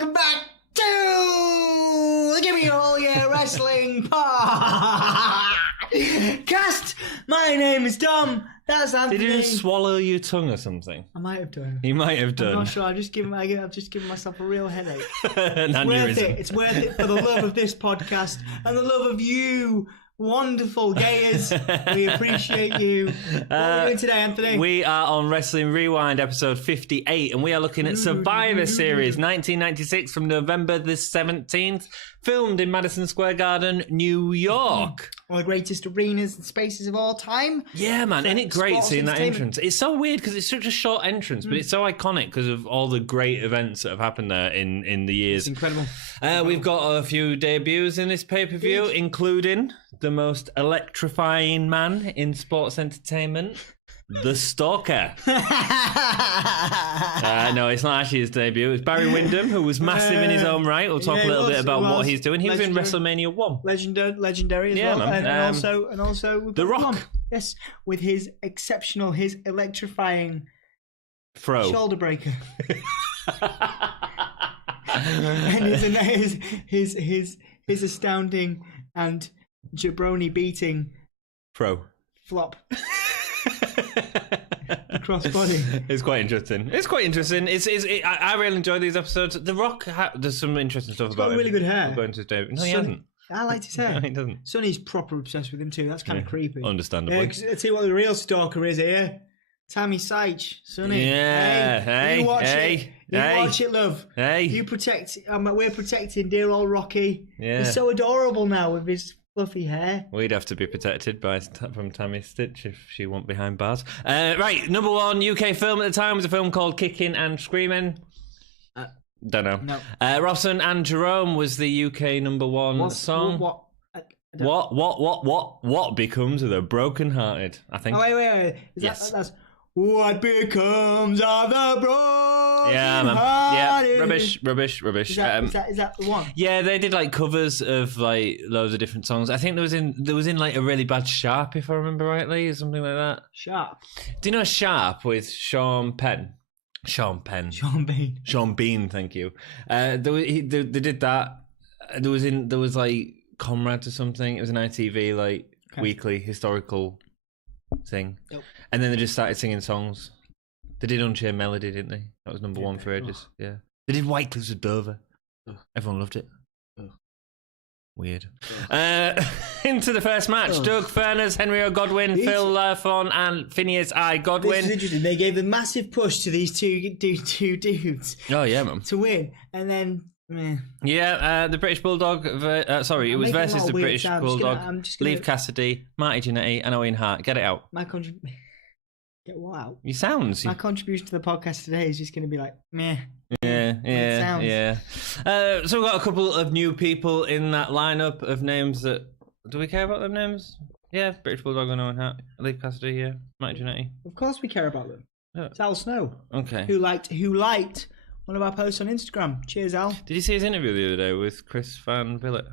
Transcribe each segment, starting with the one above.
welcome back to the Gimme All Year Wrestling Podcast. My name is Dom. That's Anthony. Did you just swallow your tongue or something? I might have done. You might have done. I'm not sure. I've just given myself a real headache. It's worth it. It's worth it for the love of this podcast and the love of you, wonderful gayers. We appreciate you. What are we doing today, Anthony? We are on Wrestling Rewind, episode 58, and we are looking at Survivor Series 1996 from November the 17th, filmed in Madison Square Garden, New York. One of the greatest arenas and spaces of all time. Yeah, man. Isn't it great seeing that entrance? It's so weird because it's such a short entrance, but it's so iconic because of all the great events that have happened there in the years. It's incredible. We've got a few debuts in this pay-per-view, including the most electrifying man in sports entertainment, the Stalker. No, it's not actually his debut. It's Barry Windham, who was massive in his own right. We'll talk a little bit about what he's doing. He was in WrestleMania 1. Legendary as well. Man. And also The Rock. Yes, with his electrifying Throw. shoulder breaker. And his astounding and jabroni beating Throw. flop. Crossbody. It's quite interesting. I really enjoy these episodes. The Rock, there's some interesting stuff about him. Really good hair. Going to his debut. No, he hasn't. I liked his hair. No, he doesn't. Sonny's proper obsessed with him too. That's kind of creepy. Understandable. Yeah, I'll tell you what the real stalker is here. Tammy Sycho, Sonny. Yeah. Hey, you watch it. You watch it, love. Hey. You protect. We're protecting dear old Rocky. Yeah. He's so adorable now with his fluffy hair. We'd have to be protected from Tammy Stitch if she went behind bars. Right, number one UK film at the time was a film called Kicking and Screaming. Don't know. No. Robson and Jerome was the UK number one song. What becomes of the broken-hearted? I think. Oh, wait. That's what becomes of the broken Yeah, man. hearted. Yeah, rubbish. Is that the one? Yeah, they did like covers of like loads of different songs. I think there was in like a really bad Sharp, if I remember rightly, or something like that. Sharp. Do you know Sharp with Sean Penn? Sean Bean, thank you. They did that. There was like Comrades or something. It was an ITV like weekly historical thing. Nope. And then they just started singing songs. They did Unchained Melody, didn't they? That was number one for ages. Yeah. They did White Cliffs of Dover. Everyone loved it. Weird. Into the first match. Doug Furnas, Henry O'Godwin, Phil Lafon, and Phineas I. Godwin. This is interesting. They gave a massive push to these two dudes. Oh, yeah, man. To win. And then... Yeah, the British Bulldog. It was versus the British Bulldog. Leave Cassidy, Marty Jannetty, and Owen Hart. Get it out. Get what out? Your sounds. My contribution to the podcast today is just going to be like, meh. Yeah. So we've got a couple of new people in that lineup of names that... Do we care about them names? Yeah, British Bulldog and Owen Hart. Leave Cassidy, yeah. Marty Jannetty. Of course we care about them. Oh. It's Al Snow. Okay. Who liked one of our posts on Instagram. Cheers, Al. Did you see his interview the other day with Chris Van Vliet?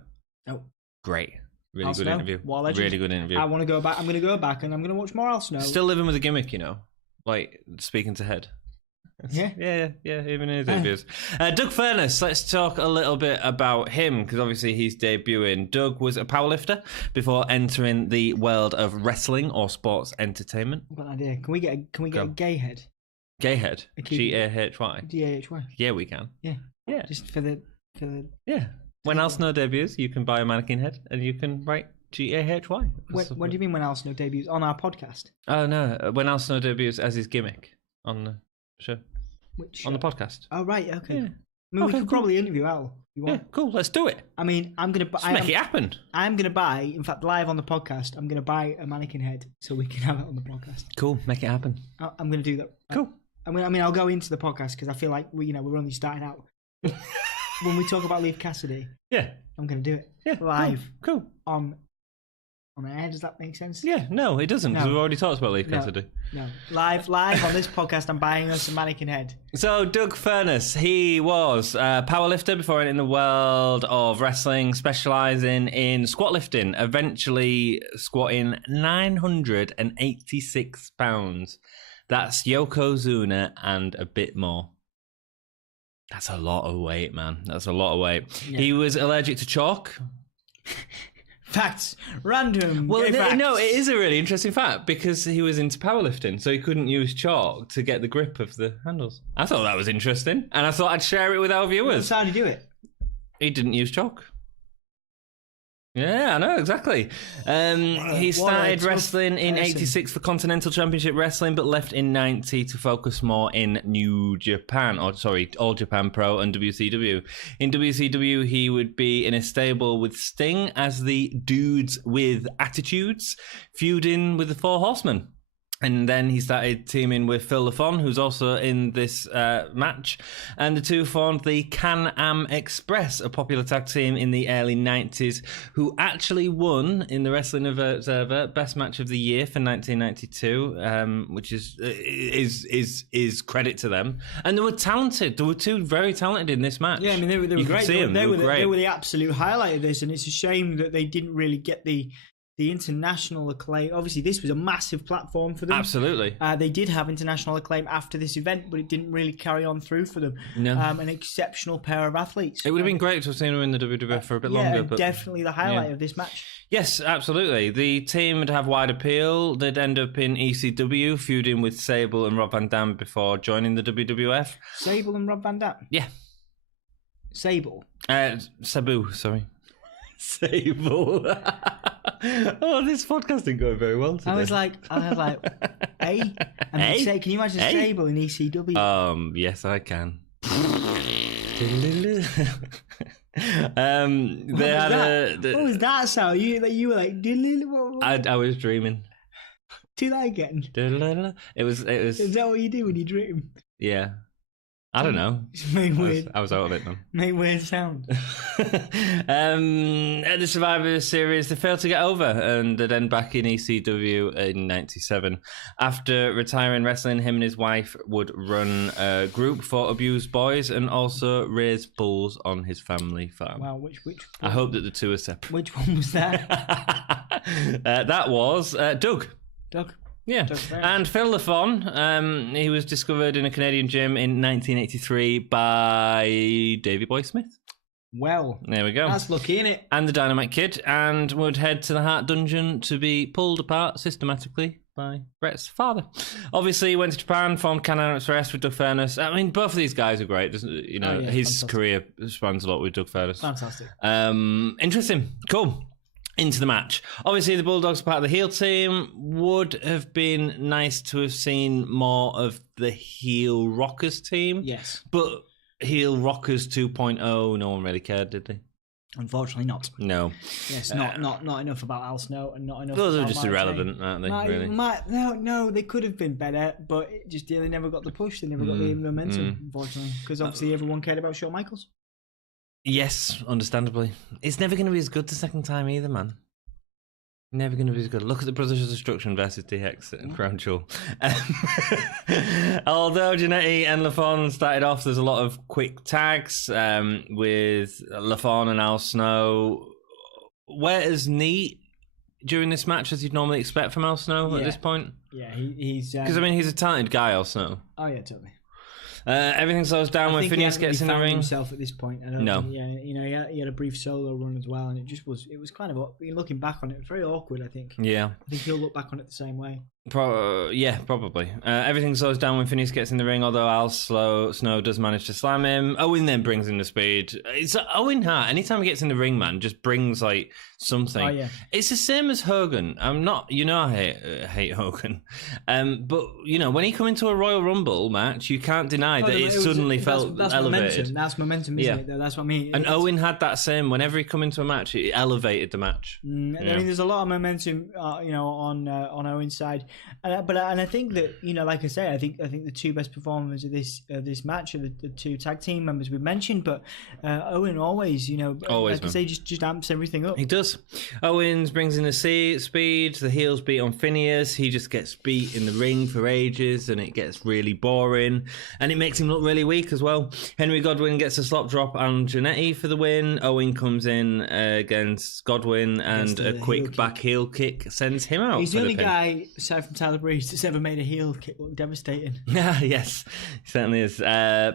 No. Great. Really Al good Snow, interview. Legend. Really good interview. I want to go back. I'm going to go back and I'm going to watch more Al Snow. Still living with a gimmick, you know? Like, speaking to head. Yeah, even in his interviews. Doug Furnas, let's talk a little bit about him, because obviously he's debuting. Doug was a powerlifter before entering the world of wrestling or sports entertainment. I've got an idea. Can we get a gay head? Gay head? G-A-H-Y? D-A-H-Y. Yeah, we can. Yeah. Just for the... Yeah. When Al Snow debuts, you can buy a mannequin head and you can write G-A-H-Y. What do you mean when Al Snow debuts? On our podcast? Oh, no. When Al Snow debuts as his gimmick on the show. Which on the podcast. Oh, right. Okay. Yeah. I mean, we could probably interview Al. You want? Yeah, cool. Let's do it. I mean, Let's make it happen. I'm going to buy, in fact, live on the podcast, I'm going to buy a mannequin head so we can have it on the podcast. Cool. Make it happen. I'm going to do that. Cool. I'll go into the podcast because I feel like we're only starting out. When we talk about Leave Cassidy, I'm going to do it live. Cool. On air. Does that make sense? Yeah. No, it doesn't, because we've already talked about Leave Cassidy. No. Live on this podcast, I'm buying us a mannequin head. So Doug Furnas, he was a powerlifter before entering the world of wrestling, specialising in squat lifting, eventually squatting 986 pounds. That's Yokozuna and a bit more. That's a lot of weight, man. That's a lot of weight. Yeah. He was allergic to chalk. Facts. Random. Well, facts. no, it is a really interesting fact because he was into powerlifting, so he couldn't use chalk to get the grip of the handles. I thought that was interesting, and I thought I'd share it with our viewers. How did he do it? He didn't use chalk. Yeah, I know, exactly. He started wrestling in 86 for Continental Championship Wrestling, but left in 90 to focus more in New Japan, All Japan Pro and WCW. In WCW, he would be in a stable with Sting as the Dudes with Attitudes, feuding with the Four Horsemen. And then he started teaming with Phil Lafon, who's also in this match. And the two formed the Can-Am Express, a popular tag team in the early 90s, who actually won in the Wrestling Observer Best Match of the Year for 1992, which is credit to them. And they were talented. There were two very talented in this match. Yeah, I mean, they were great. They were the absolute highlight of this, and it's a shame that they didn't really get the international acclaim. Obviously, this was a massive platform for them. Absolutely. They did have international acclaim after this event, but it didn't really carry on through for them. No. An exceptional pair of athletes. It would have been great to have seen them in the WWF for a bit longer. But definitely the highlight of this match. Yes, absolutely. The team would have wide appeal. They'd end up in ECW, feuding with Sable and Rob Van Dam before joining the WWF. Sable and Rob Van Dam? Yeah. Sable? Sabu, sorry. Sable. Oh, this podcast didn't go very well today. I was like, hey? And hey? Say, can you imagine Sable in ECW? Yes, I can. What was that sound? You were like, I was dreaming. Do that again. It was. Is that what you do when you dream? Yeah. I don't know. I was out of it, man. Make weird sound. At the Survivor Series, they failed to get over, and they'd end back in ECW in 97. After retiring wrestling, him and his wife would run a group for abused boys and also raise bulls on his family farm. Wow, which I hope that the two are separate. Which one was that? That was Doug. Doug. Yeah, and Phil Lafon, he was discovered in a Canadian gym in 1983 by Davey Boy Smith. Well, there we go. That's lucky, innit? And the Dynamite Kid, and would head to the Heart Dungeon to be pulled apart systematically by Brett's father. Obviously, he went to Japan, formed Can-Am Express with Doug Furnas. I mean, both of these guys are great. His fantastic. Career spans a lot with Doug Furnas. Fantastic. Interesting. Cool. Into the match. Obviously, the Bulldogs are part of the heel team. Would have been nice to have seen more of the heel Rockers team. Yes. But heel Rockers 2.0, no one really cared, did they? Unfortunately not. No. Yes, not enough about Al Snow and not enough those about are just irrelevant, aren't they, really? No, they could have been better, but they never got the push. They never got the momentum, unfortunately. Because obviously everyone cared about Shawn Michaels. Yes, understandably. It's never going to be as good the second time either, man. Never going to be as good. Look at the Brothers of Destruction versus DX and Crown Jewel. Although Jannetty and Lafon started off, there's a lot of quick tags with Lafon and Al Snow. Were as neat during this match as you'd normally expect from Al Snow at this point. Yeah, he's... Because, he's a talented guy, Al Snow. Oh, yeah, totally. Everything slows down when Phineas gets in the ring. Himself at this point. No. He had a brief solo run as well, and it was kind of, looking back on it, very awkward, I think. Yeah. I think he'll look back on it the same way. Yeah, probably. Everything slows down when Phineas gets in the ring, although Al Snow does manage to slam him. Owen then brings in the speed. It's Owen Hart. Anytime he gets in the ring, man, just brings something. Oh, yeah. It's the same as Hogan. I'm not, I hate Hogan. But when he come into a Royal Rumble match, you can't deny that it suddenly felt elevated. That's momentum, isn't it? That's what I mean. And Owen had that same. Whenever he come into a match, it elevated the match. I mean, there's a lot of momentum, on Owen's side. And I think that like I say, I think the two best performers of this match are the two tag team members we've mentioned. But Owen always, like I say, just amps everything up. He does. Owens brings in the speed. The heels beat on Phineas. He just gets beat in the ring for ages, and it gets really boring. And it makes him look really weak as well. Henry Godwin gets a slop drop on Jannetty for the win. Owen comes in against Godwin, and a quick back heel kick sends him out. He's the only guy, aside from Tyler Breeze, that's ever made a heel kick look devastating. Yes, he certainly is.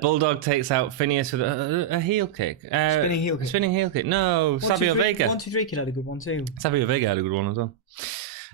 Bulldog takes out Phineas with a heel kick. Spinning heel kick. Spinning heel kick. No, Savio Vega. 1, 2, 3 kid had a good one too. Savio Vega had a good one as well.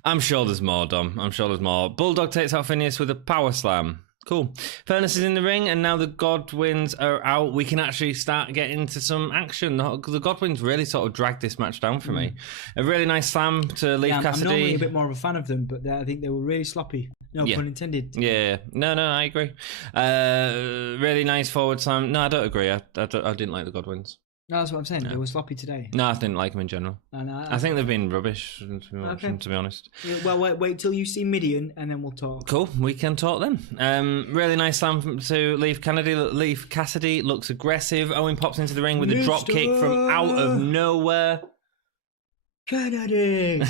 I'm sure there's more, Dom. I'm sure there's more. Bulldog takes out Phineas with a power slam. Cool. Furnas is in the ring, and now the Godwins are out. We can actually start getting into some action. The Godwins really sort of dragged this match down for me. A really nice slam to Leif Cassidy. I'm normally a bit more of a fan of them, but I think they were really sloppy. No pun intended. Yeah. No, I agree. Really nice forward slam. No, I don't agree. I didn't like the Godwins. No, that's what I'm saying. No. They were sloppy today. No, I didn't like them in general. No, I think they've been rubbish, to be honest. Yeah, well, wait till you see Midian, and then we'll talk. Cool, we can talk then. Really nice slam to Leif Cassidy. Leif Cassidy looks aggressive. Owen pops into the ring with a drop kick from out of nowhere. Kennedy.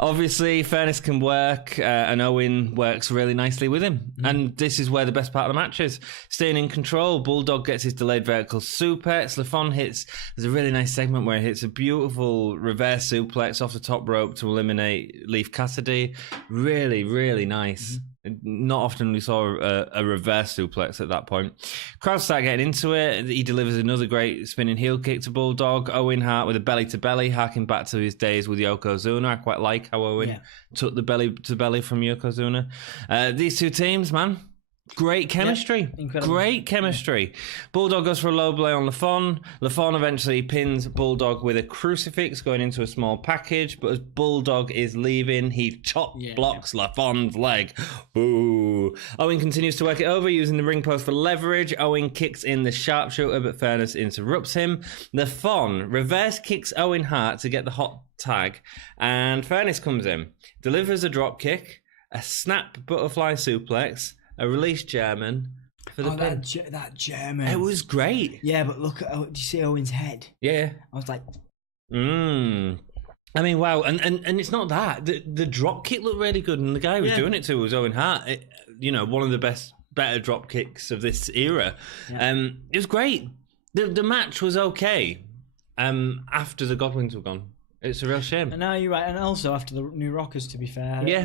Obviously, Furnas can work, and Owen works really nicely with him. And this is where the best part of the match is. Staying in control, Bulldog gets his delayed vertical suplex. Lafon hits, there's a really nice segment where he hits a beautiful reverse suplex off the top rope to eliminate Leif Cassidy. Really, really nice. Not often we saw a reverse suplex at that point. Crowd start getting into it. He delivers another great spinning heel kick to Bulldog. Owen Hart with a belly to belly, harking back to his days with Yokozuna. I quite like how Owen took the belly to belly from Yokozuna. These two teams, man, great chemistry. Incredible. Great chemistry. Bulldog goes for a low blow on Lafon. Lafon eventually pins Bulldog with a crucifix going into a small package, but as Bulldog is leaving, he blocks Lafon's leg. Boo. Owen continues to work it over using the ring post for leverage. Owen kicks in the sharpshooter, but Furnas interrupts him. Lafon reverse kicks Owen Hart to get the hot tag, and Furnas comes in, delivers a drop kick, a snap butterfly suplex, a release German for the pin. That German. It was great. Yeah, but look at, do you see Owen's head? Yeah. I was like... I mean, wow. And it's not that. The drop kick looked really good, and the guy who was doing it to was Owen Hart. One of the better drop kicks of this era. Yeah. It was great. The match was okay after the Godwins were gone. It's a real shame. And now you're right, and also after the New Rockers, to be fair. Yeah.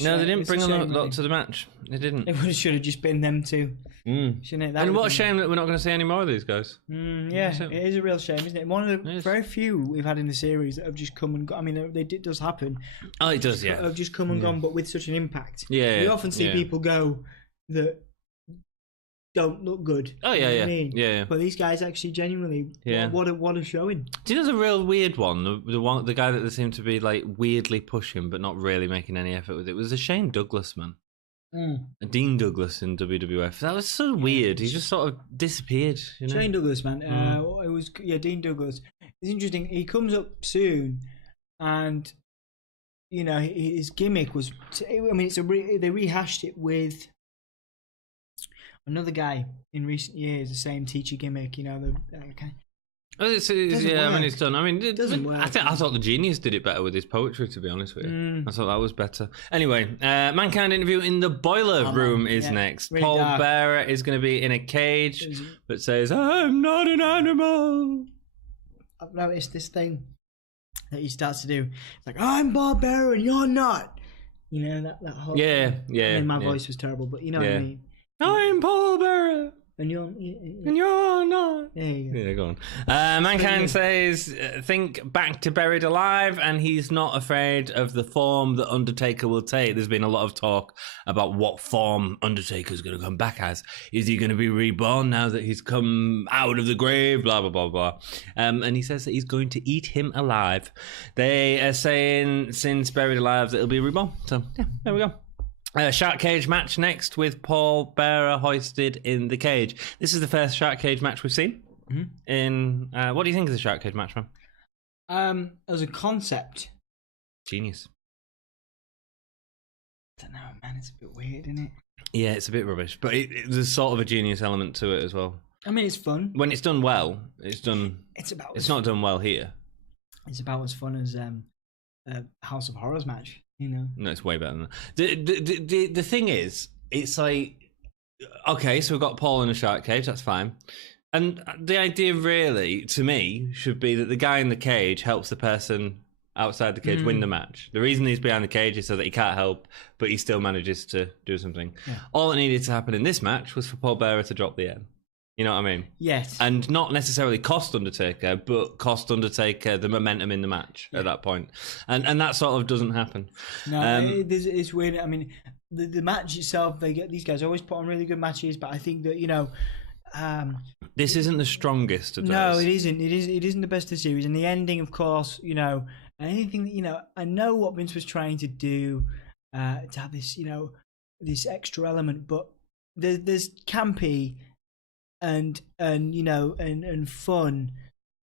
No, they didn't bring a lot to the match. They didn't. It should have just been them two. Shouldn't it? And what a shame that we're not going to see any more of these guys. Yeah, it is a real shame, isn't it? One of the very few we've had in the series that have just come and gone. I mean, it does happen. Oh, it does, yeah. Have just come and gone, but with such an impact. Yeah. We often see people go that don't look good. Oh, yeah, yeah. I mean? Yeah. But these guys actually genuinely, what a showing. Do you know the real weird one? The guy that they seem to be like weirdly pushing but not really making any effort with it was a Shane Douglas, man. Dean Douglas in WWF. That was so weird. He just sort of disappeared. Shane Douglas, man. It was Dean Douglas. It's interesting. He comes up soon, and his gimmick was. I mean, they rehashed it with another guy in recent years. The same teacher gimmick. It's done. I mean, it doesn't work. I thought the Genius did it better with his poetry, to be honest with you. I thought that was better. Anyway, Mankind interview in the Boiler Room is next. Really Paul Bearer is going to be in a cage, but says, "I'm not an animal." I've noticed this thing that he starts to do. It's like, "I'm Paul Bearer and you're not." That whole thing. I mean, my voice was terrible, but you know what I mean. I'm Paul Bearer. And you're not. Yeah, go on. Mankind says, think back to Buried Alive, and he's not afraid of the form that Undertaker will take. There's been a lot of talk about what form Undertaker's going to come back as. Is he going to be reborn now that he's come out of the grave? Blah, blah, blah, blah. And he says that he's going to eat him alive. They are saying, since Buried Alive, that he'll be reborn. So, yeah, there we go. Shark cage match next with Paul Bearer hoisted in the cage. This is the first shark cage match we've seen. What do you think of the shark cage match, man? As a concept, genius. I don't know, man. It's a bit weird, isn't it? Yeah, it's a bit rubbish, but there's sort of a genius element to it as well. I mean, it's fun when it's done well. It's not done well here. It's about as fun as House of Horrors match. No, it's way better than that. The thing is, it's like Okay, so we've got Paul in a shark cage. That's fine. And the idea, really, to me, should be that the guy in the cage helps the person outside the cage win the match. The reason he's behind the cage is so that he can't help, but he still manages to do something. Yeah. All that needed to happen in this match was for Paul Bearer to drop the N. You know what I mean? Yes. And not necessarily cost Undertaker, but cost Undertaker the momentum in the match at that point. And that sort of doesn't happen. No, it's weird. I mean, the match itself, these guys always put on really good matches, but I think that, this isn't the strongest of those. No, it isn't. It isn't the best of the series. And the ending, of course, anything that, I know what Vince was trying to do to have this, this extra element, but there's campy and fun,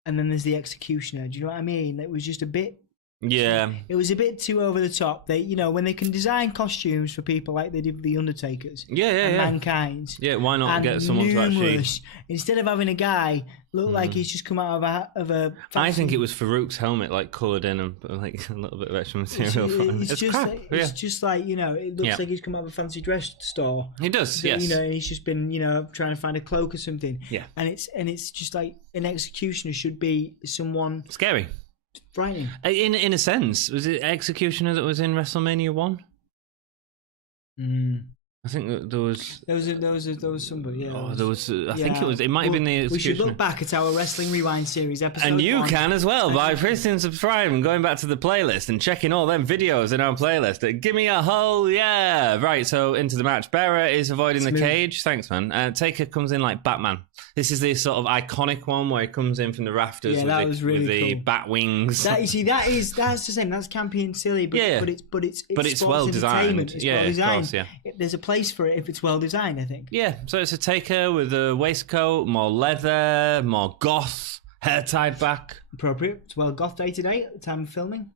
and then there's the executioner. Do you know what I mean? It was just a bit. Yeah, it was a bit too over the top. They, when they can design costumes for people like they did with the Undertakers, and Mankind, why not get someone to actually, instead of having a guy look like he's just come out of a I think it was Farouk's helmet, like coloured in and like a little bit of extra material. It's just like it looks like he's come out of a fancy dress store. He does, yes. And he's just been trying to find a cloak or something. Yeah, and it's just like an executioner should be someone scary. Frightening. In a sense, was it Executioner that was in WrestleMania 1? I think that there was somebody. Yeah, I think it was. It might have been the Executioner. We should look back at our Wrestling Rewind series episode. And you can as well by pressing subscribe and going back to the playlist and checking all them videos in our playlist. Give me a hole, yeah. Right, so into the match. Bearer is avoiding the cage. Thanks, man. Taker comes in like Batman. This is the sort of iconic one where he comes in from the rafters with the bat wings. That's the same. That's campy and silly, but it's well designed. It's well designed. Of course, yeah. There's a place for it if it's well designed, I think. Yeah, so it's a Taker with a waistcoat, more leather, more goth, hair tied back. Appropriate. It's well goth day today at the time of filming.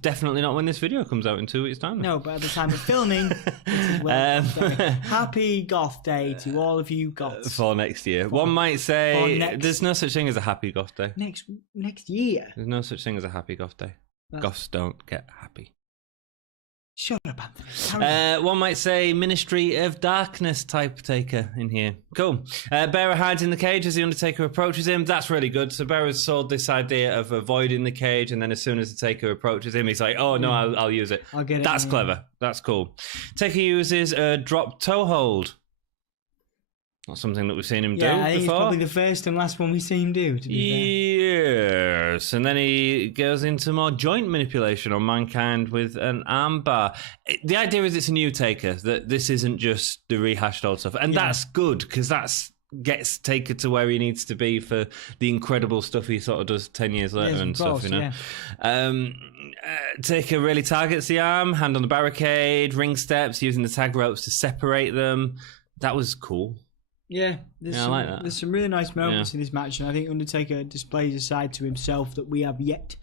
Definitely not when this video comes out in 2 weeks' time. No, but at the time of filming, it's well happy goth day to all of you goths. For next year. One might say there's no such thing as a happy goth day. Next year? There's no such thing as a happy goth day. Goths don't get happy. Shut up, Anthony. One might say Ministry of Darkness type Taker in here. Cool. Bearer hides in the cage as the Undertaker approaches him. That's really good. So Bearer's sold this idea of avoiding the cage, and then as soon as the Taker approaches him, he's like, oh no, I'll use it. I'll get it. That's clever. That's cool. Taker uses a drop toe hold. Not something that we've seen him do before. I think it's probably the first and last one we've seen him do, to be fair. Yes, and then he goes into more joint manipulation on Mankind with an armbar. The idea is it's a new Taker, that this isn't just the rehashed old stuff. And that's good, because that's gets Taker to where he needs to be for the incredible stuff he sort of does 10 years later and stuff, Taker really targets the arm, hand on the barricade, ring steps, using the tag ropes to separate them. That was cool. Yeah, I like that. There's some really nice moments in this match, and I think Undertaker displays a side to himself that we haven't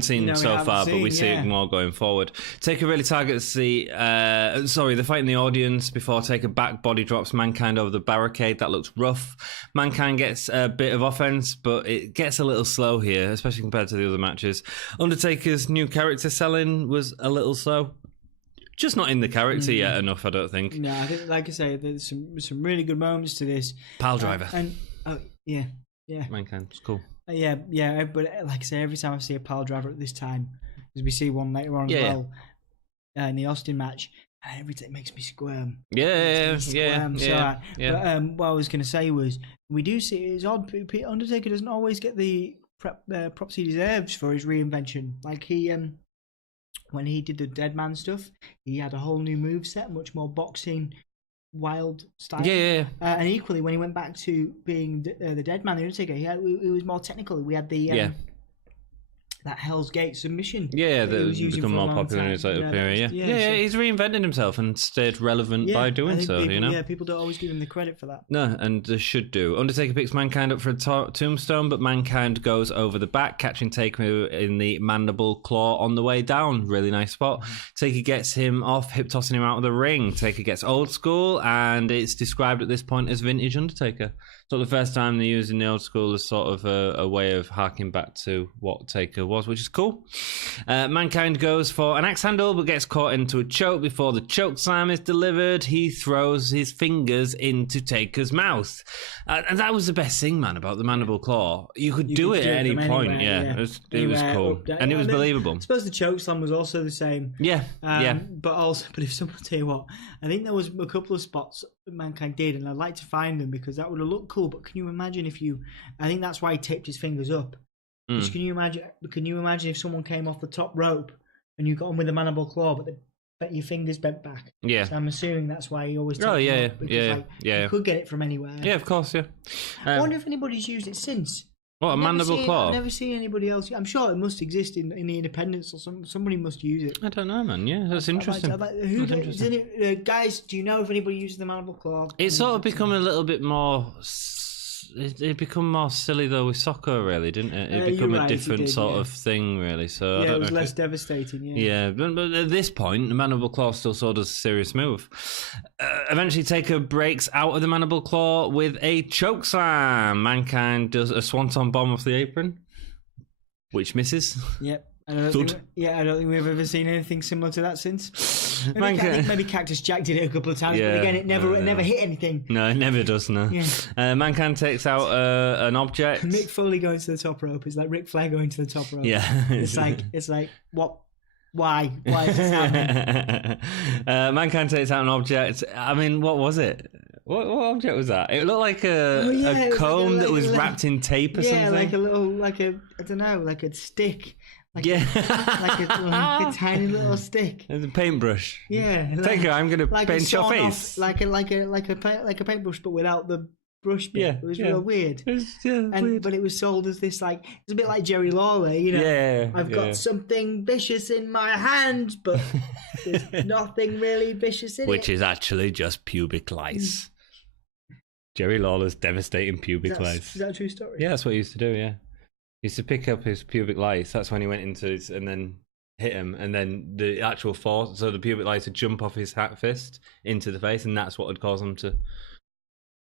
seen so far, but we see it more going forward. Taker really targets the fight in the audience before Taker back body drops Mankind over the barricade. That looks rough. Mankind gets a bit of offense, but it gets a little slow here, especially compared to the other matches. Undertaker's new character selling was a little slow. Just not in the character yet enough, I don't think. No, I think, like I say, there's some really good moments to this. Pile driver. Yeah. Mankind, it's cool. Yeah, but like I say, every time I see a pile driver at this time, because we see one later on as well, in the Austin match, and every time it makes me squirm. Yeah. But what I was going to say was, we do see, it's odd, Undertaker doesn't always get the props he deserves for his reinvention. Like when he did the Dead Man stuff, he had a whole new moveset, much more boxing, wild style. And equally, when he went back to being the Dead Man, the Undertaker, it was more technical. We had the that Hell's Gate submission. That was become more popular in his later period. He's reinvented himself and stayed relevant by doing so. People don't always give him the credit for that. No, and they should do. Undertaker picks Mankind up for a tombstone, but Mankind goes over the back, catching Taker in the mandible claw on the way down. Really nice spot. Taker gets him off, hip tossing him out of the ring. Taker gets old school, and it's described at this point as vintage Undertaker. So the first time they're using the old school as sort of a way of harking back to what Taker was, which is cool. Mankind goes for an axe handle, but gets caught into a choke before the choke slam is delivered. He throws his fingers into Taker's mouth. And that was the best thing, man, about the mandible claw. You could do it at any point. It was cool. And it was believable. I suppose the choke slam was also the same. Yeah. But if someone tell you what, I think there was a couple of spots that Mankind did, and I'd like to find them because that would have looked cool. But can you imagine I think that's why he taped his fingers up. Because can you imagine if someone came off the top rope and you got on with a mandible claw, but your fingers bent back? Yeah. So I'm assuming that's why he always taped them up. Because, you could get it from anywhere. Yeah, of course, yeah. I wonder if anybody's used it since. What, a mandible claw? I've never seen anybody else. I'm sure it must exist in the independents, or somebody must use it. I don't know, man. Yeah, that's interesting. Guys, do you know if anybody uses the mandible claw? It's sort of become a little bit more... It become more silly though with soccer, really, didn't it? It become a different sort of thing, really. So I don't it was know less devastating. Yeah, but at this point, the mandible claw still sort of does a serious move. Eventually, Taker breaks out of the mandible claw with a choke slam. Mankind does a swanton bomb off the apron, which misses. Yep. I don't think we've ever seen anything similar to that since. I think maybe Cactus Jack did it a couple of times, but again, it never hit anything. No, it never does. No. Yeah. Mankind takes out an object. Mick Foley going to the top rope is like Ric Flair going to the top rope. Yeah, it's like what? Why is this happening? Mankind takes out an object. I mean, what was it? What object was that? It looked like a comb that was wrapped in tape or something. Yeah, like a stick. Like a tiny little stick. It's a paintbrush. Yeah. Taker, I'm going to paint your face. Like a paintbrush, but without the brush bit. It was real weird. But it was sold as this it's a bit like Jerry Lawler, I've got something vicious in my hand, but there's nothing really vicious in it. Which is actually just pubic lice. Jerry Lawler's devastating pubic lice. Is that a true story? Yeah, that's what he used to do, yeah. He used to pick up his pubic lice. That's when he went into his, and then hit him, and then the actual force, so the pubic lice would jump off his fist into the face, and that's what would cause him to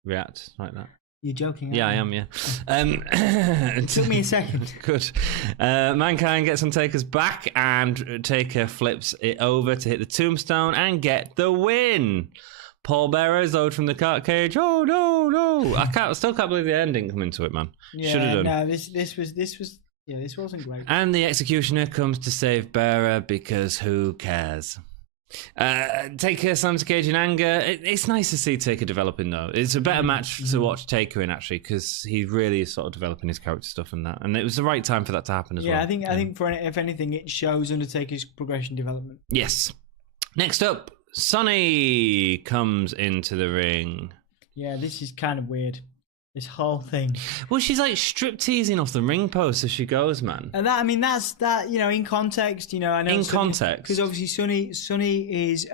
react like that. You're joking? Yeah, I am, yeah. It took me a second. Good. Mankind gets on Taker's back, and Taker flips it over to hit the tombstone and get the win. Paul Bearer is lowered from the cart cage. Oh no! I still can't believe the end didn't come into it, man. Yeah, should have done. No, this wasn't great. And the Executioner comes to save Bearer because who cares? Taker slams Cage in anger. It's nice to see Taker developing though. It's a better match to watch Taker in actually because he really is sort of developing his character stuff and that. And it was the right time for that to happen as well. I think if anything, it shows Undertaker's progression development. Yes. Next up. Sonny comes into the ring. Yeah, this is kind of weird. This whole thing. Well, she's like strip teasing off the ring post as she goes, man. And that's in context. I know in context because obviously Sonny is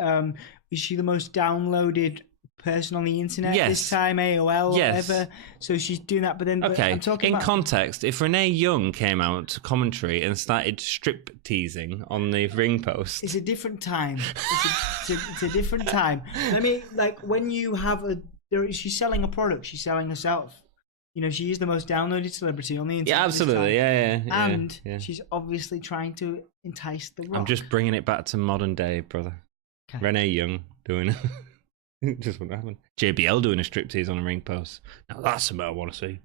she the most downloaded person on the internet this time, AOL or whatever. So she's doing that, but I'm talking in context. If Renee Young came out to commentary and started strip teasing on the ring post, it's a different time. It's a different time. I mean, like when you have she's selling a product, she's selling herself. She is the most downloaded celebrity on the internet. Yeah, absolutely. Yeah. And she's obviously trying to entice the Rock. I'm just bringing it back to modern day, brother. Okay. Renee Young doing just what happened. JBL doing a striptease on a ring post. Now that's something I want to see.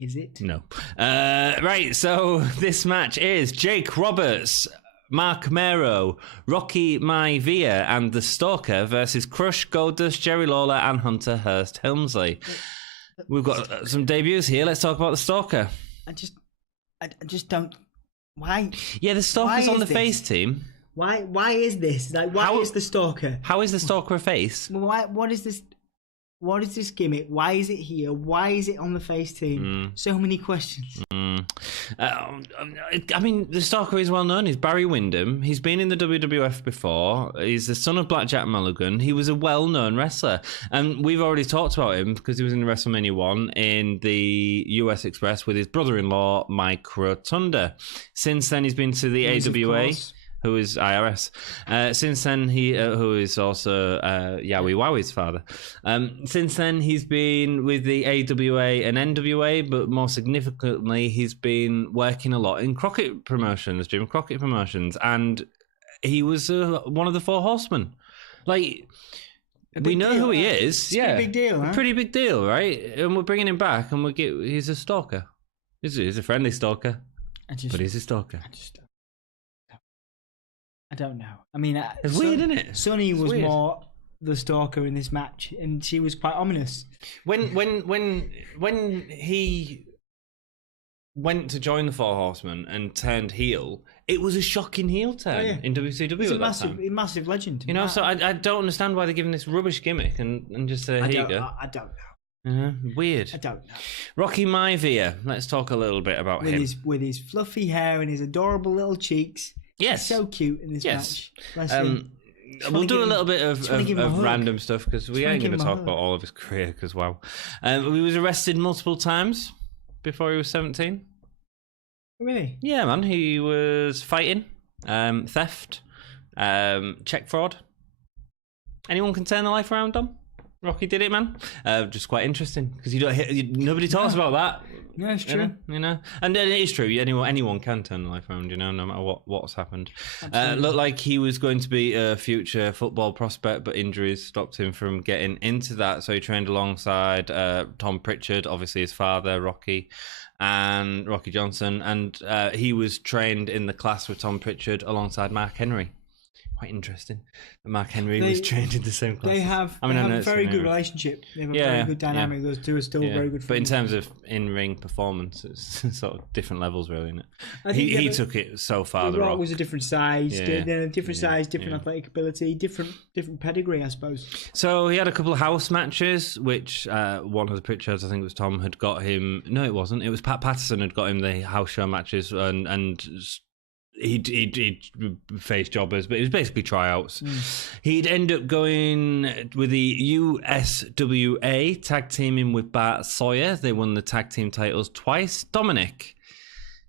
Is it? No. Right, so this match is Jake Roberts, Mark Mero, Rocky Maivia, and the Stalker versus Crush, Goldust, Jerry Lawler, and Hunter Hearst Helmsley. We've got some debuts here. Let's talk about the Stalker. I just don't. Why? Yeah, the Stalker's on the face team. Why is this? Why is the Stalker? How is the Stalker a face? What is this? What is this gimmick? Why is it here? Why is it on the face team? So many questions. I mean, the Stalker is well known. He's Barry Windham. He's been in the WWF before. He's the son of Blackjack Mulligan. He was a well-known wrestler. And we've already talked about him because he was in WrestleMania 1 in the US Express with his brother-in-law, Mike Rotunda. Since then, he's been to the AWA. who is IRS. Since then, who is also Yowie Wowie's father. Since then, he's been with the AWA and NWA, but more significantly, he's been working a lot in Crockett Promotions, Jim Crockett Promotions, and he was one of the Four Horsemen. Like, we know who he is. It's a big deal, huh? Pretty big deal, right? And we're bringing him back, and he's a stalker. He's a friendly stalker, but he's a stalker. I don't know. I mean, it's weird, isn't it? Sonny was more the stalker in this match, and she was quite ominous. When he went to join the Four Horsemen and turned heel, it was a shocking heel turn in WCW. He's a massive legend. You know, so I don't understand why they're giving this rubbish gimmick and just say, here you go. I don't know. Weird. I don't know. Rocky Maivia. Let's talk a little bit about him. With his fluffy hair and his adorable little cheeks. Yes. So cute in this match. We'll do a little bit of random stuff because we ain't going to talk about all of his career because, wow. He was arrested multiple times before he was 17. Really? Yeah, man. He was fighting, theft, check fraud. Anyone can turn the life around, Dom? Rocky did it, man. Just quite interesting because nobody talks about that. Yeah, it's true. You know, and it is true. Anyone can turn the life around. You know, no matter what's happened. Looked like he was going to be a future football prospect, but injuries stopped him from getting into that. So he trained alongside Tom Pritchard, obviously his father, Rocky, and Rocky Johnson, and he was trained in the class with Tom Pritchard alongside Mark Henry. Quite interesting that Mark Henry was trained in the same class. They have a very good relationship. They have a very good dynamic. Those two are still very good friends. But in terms of in-ring performance, it's sort of different levels, really, isn't it? He took it so far. The Rock was a different size, different athletic ability, different pedigree, I suppose. So he had a couple of house matches, which one of the Pritchards, I think it was Tom, had got him. No, it wasn't. It was Pat Patterson had got him the house show matches, and he'd face jobbers, but it was basically tryouts. He'd end up going with the USWA, tag teaming with Bart Sawyer. They won the tag team titles twice. Dominic,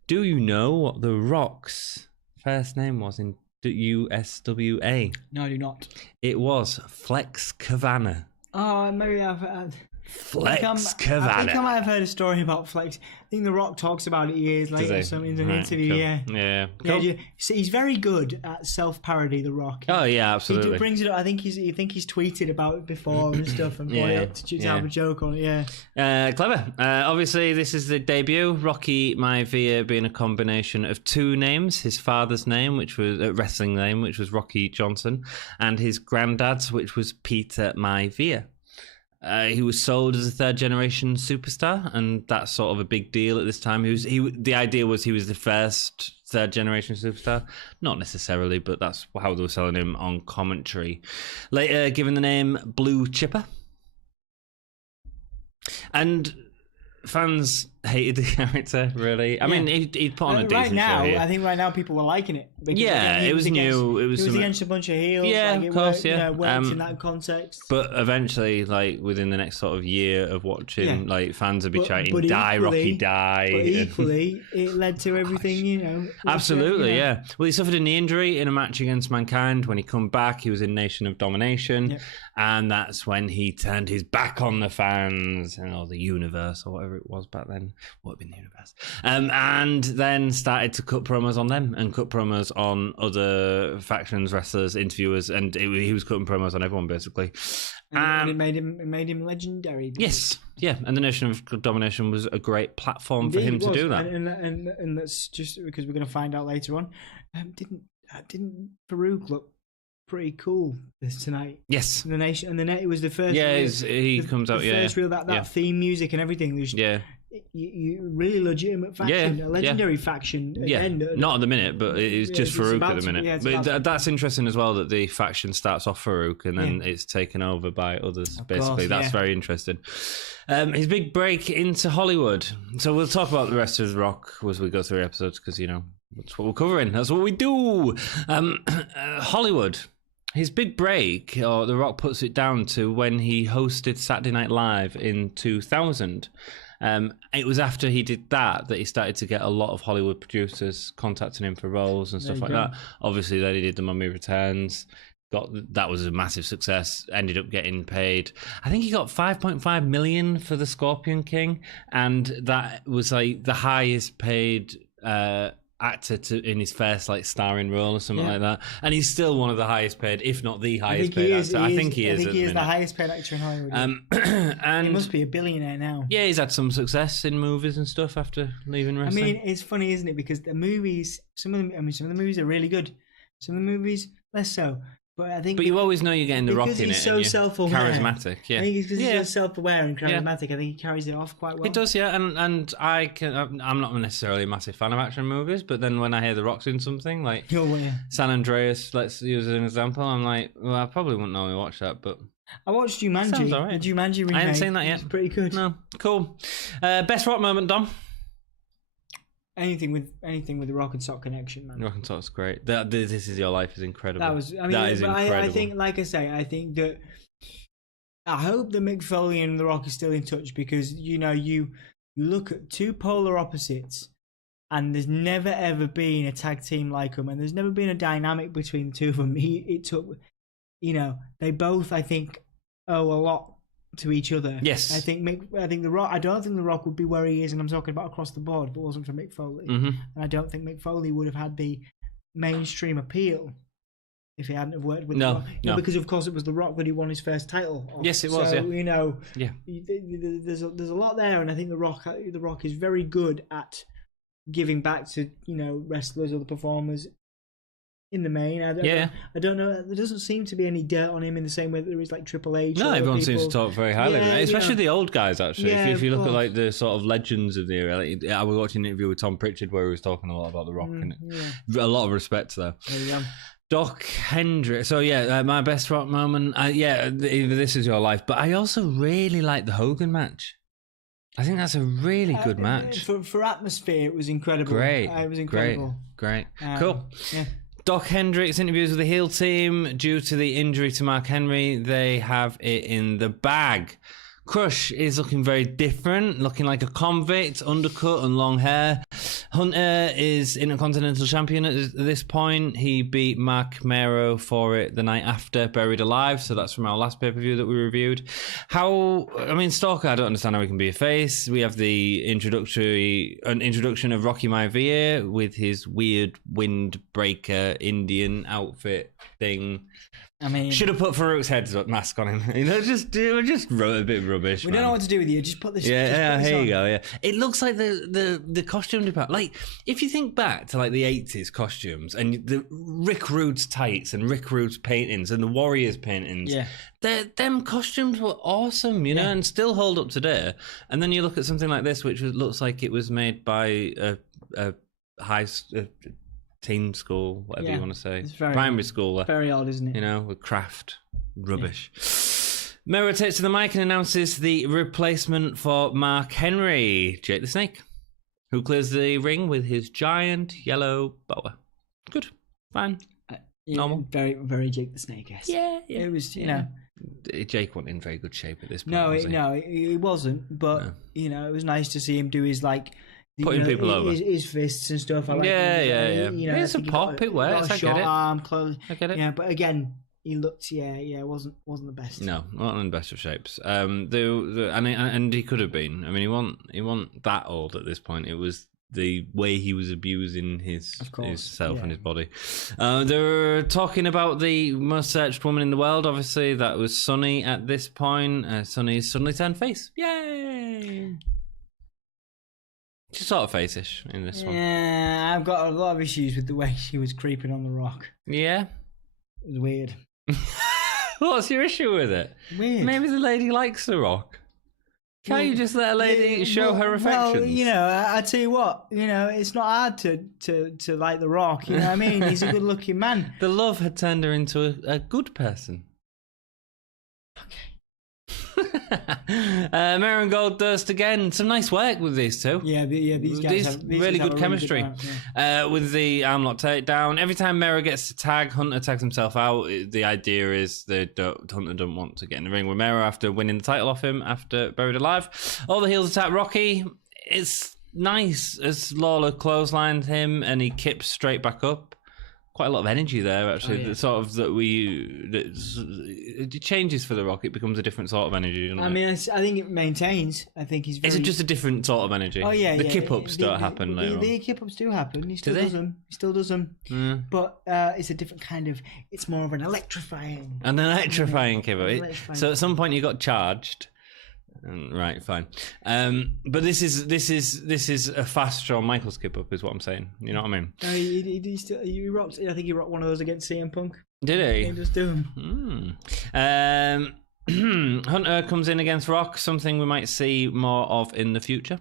do you know what The Rock's first name was in the USWA? No, I do not. It was Flex Kavana. Oh, maybe I've... Flex Kavana. I think I might have heard a story about Flex. I think The Rock talks about it years later in an interview. Cool. Yeah. Cool. He's very good at self-parody, The Rock. Oh yeah, absolutely. He brings it up. I think he's tweeted about it before and stuff, and brought it up to have a joke on it. Yeah. Clever. Obviously, this is the debut. Rocky Maivia being a combination of two names: his father's name, which was a wrestling name, which was Rocky Johnson, and his granddad's, which was Peter Maivia. He was sold as a third-generation superstar, and that's sort of a big deal at this time. The idea was he was the first third-generation superstar. Not necessarily, but that's how they were selling him on commentary. Later, given the name Blue Chipper. And fans hated the character, really. I mean, he'd put on a decent show here. I think right now people were liking it. It was new. It was against a bunch of heels. Yeah, of course, worked in that context. But eventually, like, within the next sort of year of watching, like, fans would be chanting, die, Rocky, die. But equally, it led to everything, Absolutely, yeah. Well, he suffered a knee injury in a match against Mankind. When he come back, he was in Nation of Domination. Yep. And that's when he turned his back on the fans and the universe, or whatever it was back then. What would have been the universe? And then started to cut promos on them and cut promos on other factions, wrestlers, interviewers, and he was cutting promos on everyone, basically. And it made him legendary. Yes, yeah. And the Nation of Domination was a great platform for him to do that. And that's just because we're going to find out later on. Didn't Farouk look pretty cool tonight? Yes. The Nation and the net. It was the first. Yeah, he comes out. First real that theme music and everything. You really legitimate faction, a legendary faction. Again. Not at the minute, but it is just Farouk at the minute. But that's interesting as well that the faction starts off Farouk and then it's taken over by others. Basically, that's very interesting. His big break into Hollywood. So we'll talk about the rest of The Rock as we go through episodes because that's what we're covering. That's what we do. Hollywood. His big break, or The Rock puts it down to when he hosted Saturday Night Live in 2000. It was after he did that he started to get a lot of Hollywood producers contacting him for roles and stuff like that. Obviously, then he did The Mummy Returns. That was a massive success. Ended up getting paid. I think he got 5.5 million for The Scorpion King, and that was like the highest paid actor in his first like starring role or something like that. And he's still one of the highest paid, if not the highest paid actor. I think he is. I think he is the highest paid actor in Hollywood. And he must be a billionaire now. Yeah, he's had some success in movies and stuff after leaving wrestling. I mean, it's funny, isn't it? Because the movies, some of the movies are really good. Some of the movies less so. But I think, you always know you're getting the Rock in it. Because he's so self-aware, charismatic. Yeah, I think it's because he's so self-aware and charismatic. I think he carries it off quite well. He does, yeah. And I'm not necessarily a massive fan of action movies, but then when I hear the Rock's in something like San Andreas, let's use it as an example, I'm like, well, I probably wouldn't normally watch that, but I watched Jumanji. Right. The Jumanji remake. I haven't seen that yet. It's pretty good. No, cool. Best Rock moment, Dom. Anything with the Rock and Sock connection, man. Rock and Sock's great. This Is Your Life is incredible. That is incredible. I think, like I say, I think that I hope that Mick Foley and The Rock are still in touch, because you look at two polar opposites, and there's never ever been a tag team like them, and there's never been a dynamic between the two of them. It took, they both, I think, owe a lot to each other. Yes. I think The Rock, I don't think The Rock would be where he is, and I'm talking about across the board, if it wasn't for Mick Foley. Mm-hmm. And I don't think Mick Foley would have had the mainstream appeal if he hadn't have worked with The Rock. No. Because of course it was The Rock that he won his first title off. Yes, it was. So, yeah. There's a lot there, and I think The Rock is very good at giving back to wrestlers or the performers. In the main, I don't know. There doesn't seem to be any dirt on him in the same way that there is like Triple H. No, everyone seems to talk very highly of him, especially the old guys. Actually, if you look at like the sort of legends of the era, I was watching an interview with Tom Pritchard where he was talking a lot about The Rock, and a lot of respect there. Doc Hendricks. So my best Rock moment. This Is Your Life, but I also really like the Hogan match. I think that's a really good match. For atmosphere, it was incredible. Great. It was incredible. Great. Cool. Yeah. Doc Hendricks interviews with the heel team. Due to the injury to Mark Henry, they have it in the bag. Crush is looking very different, looking like a convict, undercut and long hair. Hunter is Intercontinental Champion at this point. He beat Mark Mero for it the night after, Buried Alive. So that's from our last pay-per-view that we reviewed. Stalker, I don't understand how he can be a face. We have the introduction of Rocky Maivia with his weird windbreaker Indian outfit thing. I mean, should have put Farouk's mask on him. Just wrote a bit of rubbish. We don't know what to do with you. Just put this. Here you go. Yeah, it looks like the costume department. Like if you think back to like the 80s costumes and the Rick Rude's tights and Rick Rude's paintings and the Warriors paintings. Yeah, them costumes were awesome, you know, and still hold up today. And then you look at something like this, which looks like it was made by a high. Teen school, whatever you want to say. Primary school. Very odd, isn't it? With craft rubbish. Yeah. Mero takes to the mic and announces the replacement for Mark Henry, Jake the Snake, who clears the ring with his giant yellow boa. Good. Fine. Normal. Very, very Jake the Snake, yes. Yeah. It was, Jake wasn't in very good shape at this point. No, he wasn't. But, it was nice to see him do his, putting people over. His fists and stuff. It's a pop. It works. I get it. Arm, close. I get it. Yeah, but again, he looked. Wasn't the best. No, not in the best of shapes. And he could have been. I mean, he wasn't that old at this point. It was the way he was abusing himself and his body. They were talking about the most searched woman in the world. Obviously, that was Sunny at this point. Sunny's suddenly turned face. Yay! She's sort of face-ish in this one. Yeah, I've got a lot of issues with the way she was creeping on The Rock. Yeah? It was weird. What's your issue with it? Weird. Maybe the lady likes The Rock. Can't you just let a lady show her affections? Well, I tell you what, it's not hard to like The Rock, you know what I mean? He's a good-looking man. The love had turned her into a good person. Okay. Mero and Goldust again. Some nice work with these two. Yeah, these guys have really good chemistry. Really good with the armlock takedown. Every time Mero gets to tag, Hunter tags himself out. The idea is that Hunter doesn't want to get in the ring with Mero after winning the title off him after Buried Alive. All the heels attack Rocky. It's nice as Lawler clotheslined him and he kips straight back up. Quite a lot of energy there, actually. The sort of it changes for the Rock. It becomes a different sort of energy. Doesn't I mean, I think it maintains. I think he's. Is it just a different sort of energy? Oh yeah, the kip ups don't happen later. The kip ups do happen. He still does them. He still does them. But it's a different kind of. It's more of an electrifying. An electrifying kip up. So at some point you got charged. Right, fine. But this is a fast Shawn Michaels skip up, is what I'm saying. You know what I mean? He rocked. I think he rocked one of those against CM Punk. Did he? He just do him. Hunter comes in against Rock, something we might see more of in the future.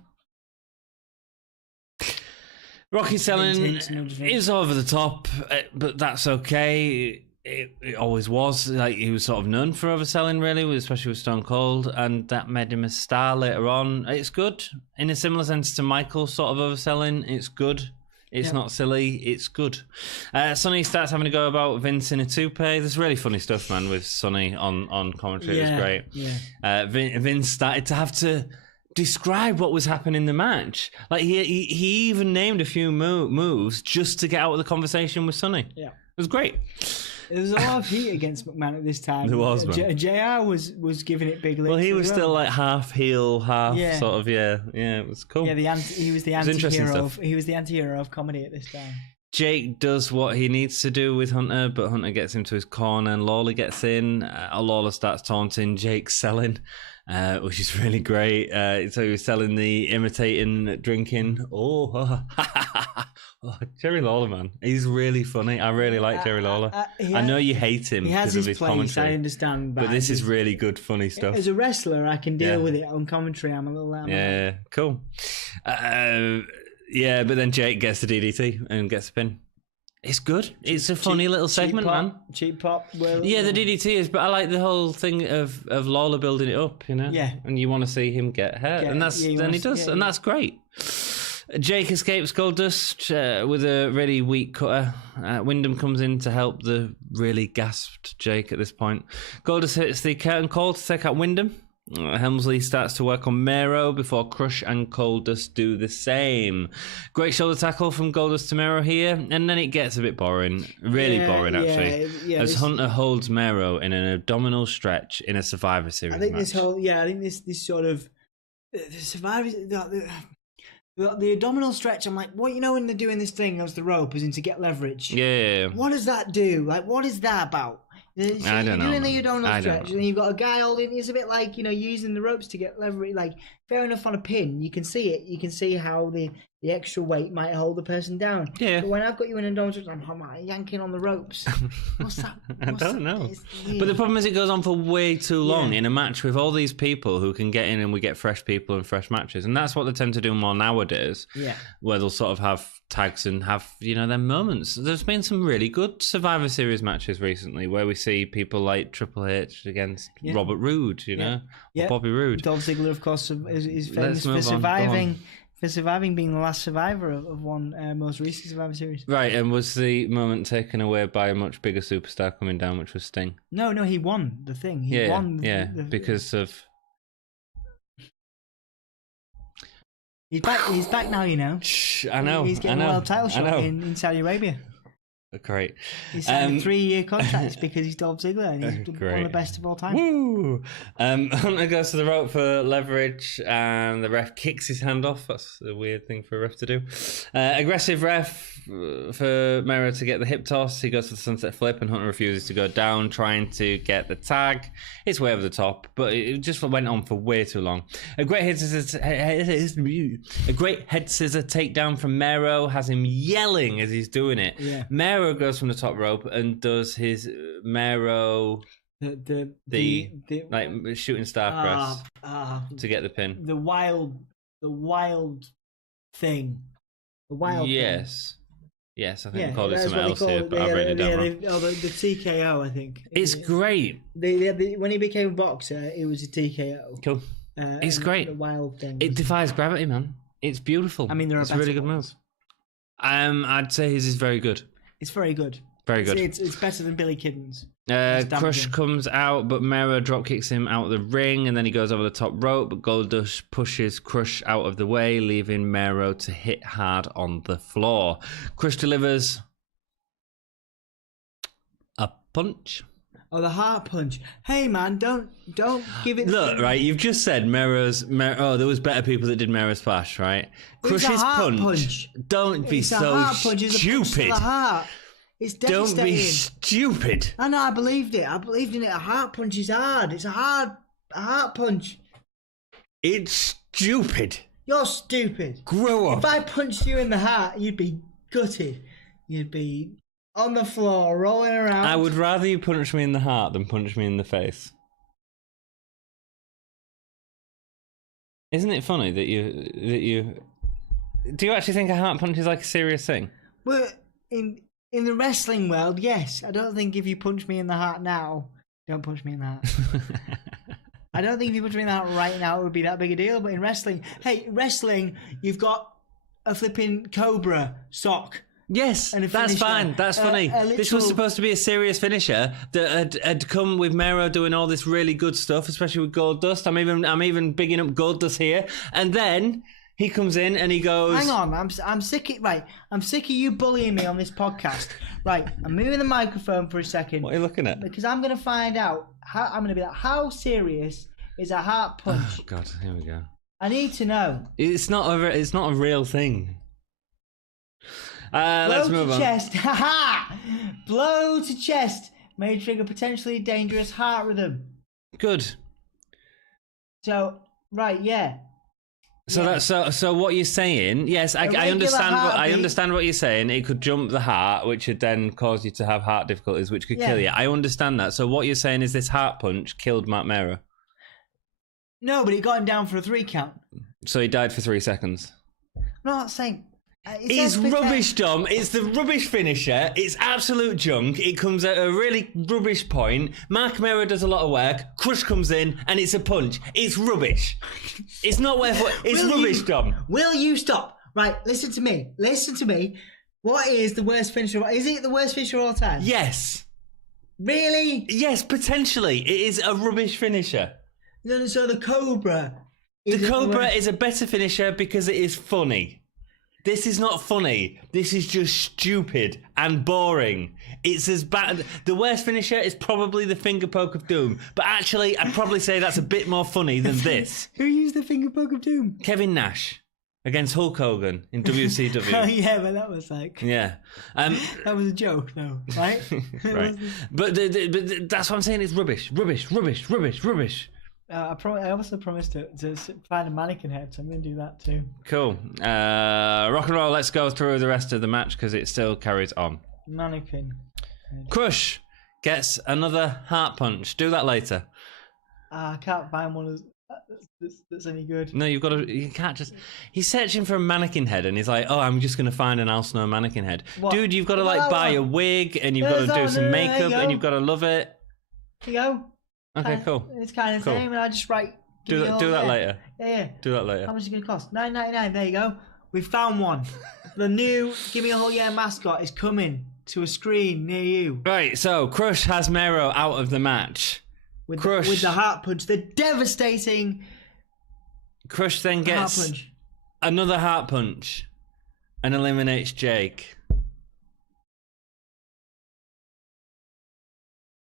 Rocky selling is over the top, but that's okay. It always was. Like, he was sort of known for overselling, really, especially with Stone Cold, and that made him a star later on. It's good in a similar sense to Michael sort of overselling. It's good. It's not silly. It's good. Sonny starts having a go about Vince in a toupee. There's really funny stuff, man, with Sonny on commentary. It was great. Yeah. Vince started to have to describe what was happening in the match. Like, he even named a few moves just to get out of the conversation with Sonny. Yeah. It was great. There was a lot of heat against McMahon at this time. There was, man. JR was giving it big licks. Well, he was still like half heel, half sort of, yeah, it was cool. Yeah, he was the anti-hero of comedy at this time. Jake does what he needs to do with Hunter, but Hunter gets him to his corner and Lawler gets in. Lawler starts taunting, Jake's selling, which is really great. So he was selling the imitating drinking. Oh, Jerry Lawler, man. He's really funny. I really like Jerry Lawler. I know you hate him because of his commentary. I understand. But this is really good, funny stuff. As a wrestler, I can deal with it. On commentary, I'm a little... Cool. But then Jake gets the DDT and gets the pin. It's good. It's a funny little segment, man. Cheap pop. Well, the DDT is, but I like the whole thing of Lawler building it up, you know? Yeah. And you want to see him get hurt. And he does. And that's great. Jake escapes Goldust with a really weak cutter. Wyndham comes in to help the really gasped Jake at this point. Goldust hits the curtain call to take out Wyndham. Helmsley starts to work on Mero before Crush and Goldust do the same. Great shoulder tackle from Goldust to Mero here, and then it gets a bit boring. Really boring, actually. As Hunter holds Mero in an abdominal stretch in a Survivor Series match. This sort of... The Survivor... The abdominal stretch, I'm like, what, when they're doing this thing against the rope, as in to get leverage? Yeah. What does that do? Like, what is that about? I don't know. Doing the abdominal stretch, and you've got a guy holding. It's a bit like using the ropes to get leverage. Like, fair enough on a pin, you can see it. You can see how the extra weight might hold the person down. Yeah. But when I've got you in an abdominal stretch, I'm yanking on the ropes. What's that? I don't know. But the problem is, it goes on for way too long in a match with all these people who can get in, and we get fresh people and fresh matches, and that's what they tend to do more nowadays. Yeah. Where they'll sort of have tags and have their moments. There's been some really good Survivor Series matches recently where we see people like Triple H against Robert Roode, or Bobby Roode. Dolph Ziggler, of course, is famous for surviving. For surviving, being the last survivor of one most recent Survivor Series. Right, and was the moment taken away by a much bigger superstar coming down, which was Sting? No, he won the thing. He won. Because of... He's back now, Shh, I know. He's getting a world title shot in Saudi Arabia. Great. He's signed a 3-year contract because he's Dolph Ziggler and he's one of the best of all time. Woo! Hunter goes to the rope for leverage and the ref kicks his hand off. That's a weird thing for a ref to do. Aggressive ref for Mero to get the hip toss. He goes for the sunset flip and Hunter refuses to go down, trying to get the tag. It's way over the top, but it just went on for way too long. A great head scissor takedown from Mero has him yelling as he's doing it. Yeah. Mero goes from the top rope and does his Mero the like shooting star press to get the pin. The wild thing. The wild yes. Yes, I think they called it something else here, but I've written it down wrong. The TKO, I think. It's great. When he became a boxer, it was a TKO. Cool. It's great. The wild thing. It defies gravity, man. It's beautiful. I mean, it's a really good move. I'd say his is very good. It's very good. Very good. It's better than Billy Kidman's. Crush comes out, but Mero drop kicks him out of the ring, and then he goes over the top rope, but Goldust pushes Crush out of the way, leaving Mero to hit hard on the floor. Crush delivers a punch. Oh, the heart punch. Hey, man, don't give it... Look, right, you've just said Mero's... Oh, there was better people that did Mero Splash, right? Crush's punch. Don't be so stupid. It's a punch to the heart. It's devastating. Don't be stupid. I know, I believed it. I believed in it. A heart punch is hard. It's a heart punch. It's stupid. You're stupid. Grow up. If I punched you in the heart, you'd be gutted. You'd be on the floor, rolling around. I would rather you punch me in the heart than punch me in the face. Isn't it funny that you... Do you actually think a heart punch is like a serious thing? Well, in the wrestling world, yes. I don't think if you punch me in the heart now, don't punch me in the heart. I don't think if you punch me in the heart right now, it would be that big a deal. But in wrestling, you've got a flipping Cobra sock. Yes, that's fine. That's funny. This was supposed to be a serious finisher that had come with Mero doing all this really good stuff, especially with Goldust. I'm even bigging up Goldust here, and then he comes in and he goes, "Hang on, I'm sick of I'm sick of you bullying me on this podcast." Right, I'm moving the microphone for a second. What are you looking at? Because I'm going to find out. I'm going to be like, how serious is a heart punch? Oh God, here we go. I need to know. It's not a real thing. Let's move on. Chest. Blow to chest may trigger potentially dangerous heart rhythm. Good. So, right, yeah. So what you're saying? Yes, I understand. I understand what you're saying. It could jump the heart, which would then cause you to have heart difficulties, which could kill you. I understand that. So what you're saying is this heart punch killed Matt Mero. No, but it got him down for a 3 count. So he died for 3 seconds. I'm not saying. It's rubbish, Dom. It's the rubbish finisher. It's absolute junk. It comes at a really rubbish point. Mark Mero does a lot of work. Crush comes in and it's a punch. It's rubbish. It's not worth it. It's rubbish, Dom. Will you stop? Right, listen to me. Listen to me. What is the worst finisher? Is it the worst finisher of all time? Yes. Really? Yes, potentially. It is a rubbish finisher. No, so the Cobra. The Cobra is a better finisher because it is funny. This is not funny. This is just stupid and boring. It's as bad. The worst finisher is probably the finger poke of doom. But actually, I'd probably say that's a bit more funny than this. Who used the finger poke of doom? Kevin Nash against Hulk Hogan in WCW. Oh, yeah, but that was like... Yeah. That was a joke, though, right? Right. But that's what I'm saying. It's rubbish. Rubbish, rubbish, rubbish, rubbish. I also promised to find a mannequin head, so I'm going to do that too. Cool. Rock and roll, let's go through the rest of the match because it still carries on. Mannequin head. Crush gets another heart punch. Do that later. I can't find one that's any good. No, you can't just... He's searching for a mannequin head and he's like, oh, I'm just going to find an Al Snow mannequin head. What? Dude, you've got to buy a wig and you've got to do some makeup and you've got to love it. Here you go. Okay, cool. It's kind of the same, and I just write. Do that later. Yeah. Do that later. How much is it going to cost? $9.99. There you go. We found one. The new Gimme a Whole Year mascot is coming to a screen near you. Right. So Crush has Mero out of the match. With the heart punch, the devastating. Crush then gets another heart punch and eliminates Jake.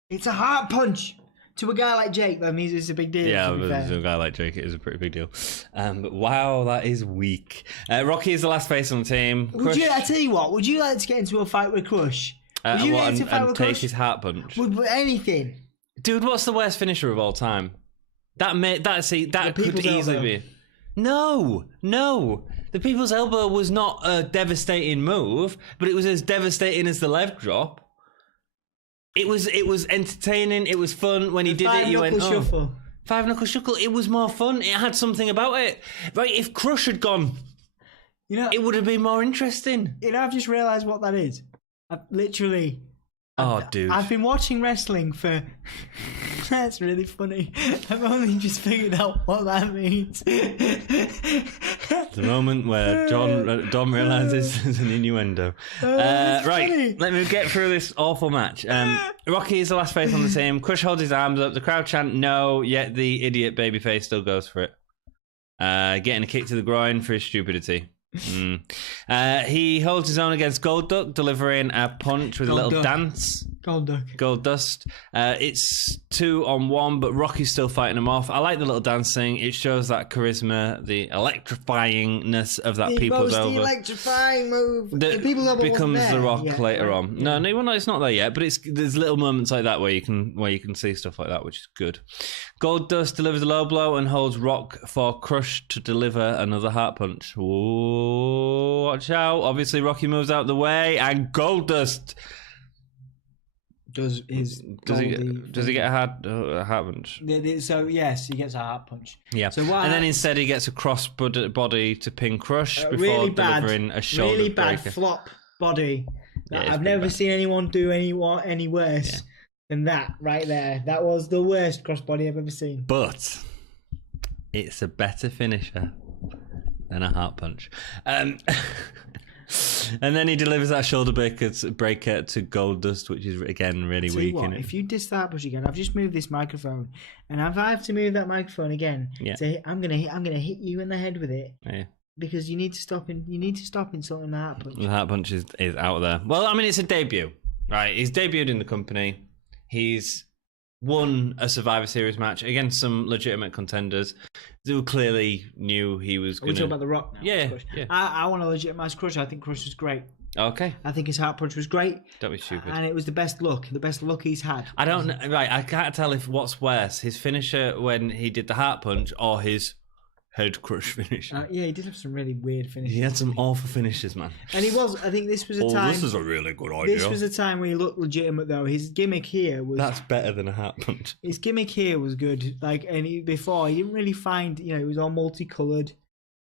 It's a heart punch. To a guy like Jake, that means it's a big deal. Yeah, but to a guy like Jake, it is a pretty big deal. But wow, that is weak. Rocky is the last face on the team. I tell you what, would you like to get into a fight with Crush? Would you like to fight with Crush? Take his heart punch? Anything. Dude, what's the worst finisher of all time? That could easily be. No. The People's Elbow was not a devastating move, but it was as devastating as the leg drop. It was entertaining. It was fun when he did it. You went, shuffle. 5-knuckle shuffle. It was more fun. It had something about it. Right? If Crush had gone, You know, it would have been more interesting. You know, I've just realised what that is. Dude. I've been watching wrestling for... That's really funny. I've only just figured out what that means. The moment where Dom realises there's an innuendo. Right, funny. let me get through this awful match. Rocky is the last face on the team. Crush holds his arms up. The crowd chant no, yet the idiot babyface still goes for it. Getting a kick to the groin for his stupidity. He holds his own against Goldust, delivering a punch with a little dance. Goldust. It's 2-on-1, but Rocky's still fighting him off. I like the little dancing. It shows that charisma, the electrifyingness of that People's Over. The electrifying move. The People's Over becomes the Rock later on. No, it's not there yet. But there's little moments like that where you can see stuff like that, which is good. Goldust delivers a low blow and holds Rock for Crush to deliver another heart punch. Whoa, watch out! Obviously, Rocky moves out the way, and Goldust. Does he get a heart punch? So yes, he gets a heart punch. Yeah. So then instead he gets a cross body to pin Crush before delivering a shoulder really breaker. Bad flop body. I've never seen anyone do any worse than that right there. That was the worst crossbody I've ever seen. But it's a better finisher than a heart punch. And then he delivers that shoulder breaker to Goldust, which is, again, really weak. If you diss that push again, I've just moved this microphone, and if I have to move that microphone again, I'm gonna hit you in the head with it. Yeah. Because you need to stop insulting the heart punch. The heart punch is out there. Well, I mean, it's a debut, right? He's debuted in the company. He's won a Survivor Series match against some legitimate contenders who clearly knew he was going to... We're talking about The Rock now. Yeah. I want to legitimize Crush. I think Crush was great. Okay. I think his heart punch was great. Don't be stupid. And it was the best look he's had. I don't know. Right, I can't tell if what's worse, his finisher when he did the heart punch or his head crush finisher. Yeah, he did have some really weird finishes. He had some awful finishes, man. And I think this was a time... this is a really good idea. This was a time where he looked legitimate, though. His gimmick here was... That's better than a heart punch. His gimmick here was good. Before, he didn't really find... it was all multicoloured.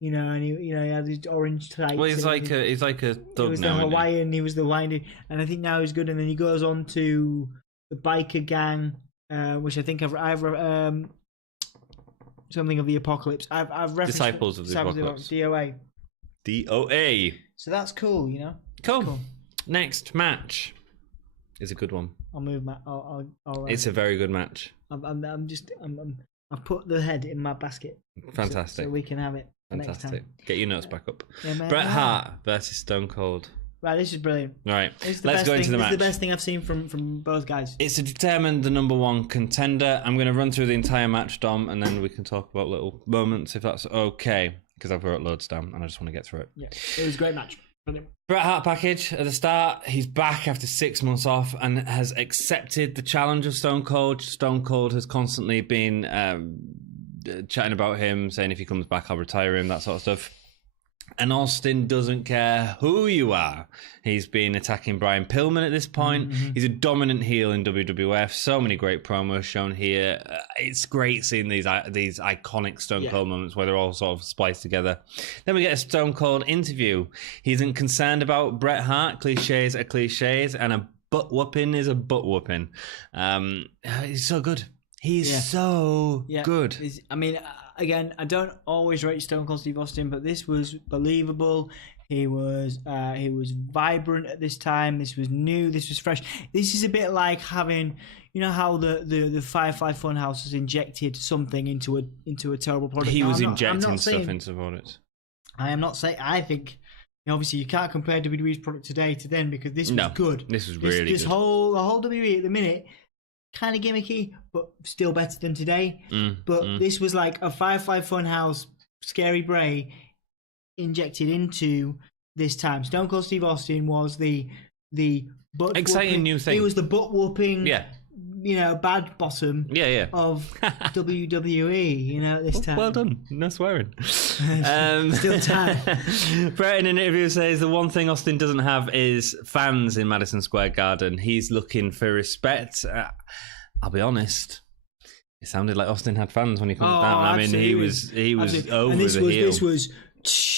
And he had his orange tights. Well, he's like a thug now. He was the Hawaiian, and I think now he's good. And then he goes on to the biker gang, which I think I've something of the apocalypse. I've referenced Disciples of the Apocalypse. DOA. DOA. So that's cool, Cool. Next match is a good one. I'll move my. It's a very good match. I've put the head in my basket. Fantastic. So we can have it. Fantastic. Next time. Get your notes back up. Yeah, Bret Hart versus Stone Cold. Right, this is brilliant. Right, let's go into the match. This is the best thing I've seen from both guys. It's to determine the number one contender. I'm going to run through the entire match, Dom, and then we can talk about little moments if that's okay, because I've wrote loads down and I just want to get through it. Yeah, it was a great match. Brilliant. Bret Hart package at the start. He's back after 6 months off and has accepted the challenge of Stone Cold. Stone Cold has constantly been chatting about him, saying if he comes back, I'll retire him, that sort of stuff. And Austin doesn't care who you are. He's been attacking Brian Pillman at this point. Mm-hmm. He's a dominant heel in WWF. So many great promos shown here. It's great seeing these iconic Stone Cold moments where they're all sort of spliced together. Then we get a Stone Cold interview. He isn't concerned about Bret Hart. Cliches are cliches, and a butt whooping is a butt whooping. He's so good. He's so good. Again, I don't always rate Stone Cold Steve Austin, but this was believable. He was vibrant at this time. This was new. This was fresh. This is a bit like having, how the Firefly Funhouse has injected something into a terrible product. He was injecting stuff into products. I am not saying. I think obviously you can't compare WWE's product today to then because this was good. This was really good. The whole WWE at the minute. Kind of gimmicky, but still better than today. This was like a Firefly Funhouse, Scary Bray injected into this time. Stone Cold Steve Austin was the butt exciting new thing. He was the butt whooping, bad bottom of WWE. This time. Well done. No swearing. Still time. Bret in an interview says the one thing Austin doesn't have is fans in Madison Square Garden. He's looking for respect. I'll be honest. It sounded like Austin had fans when he comes down. I mean, he was over the heel. This was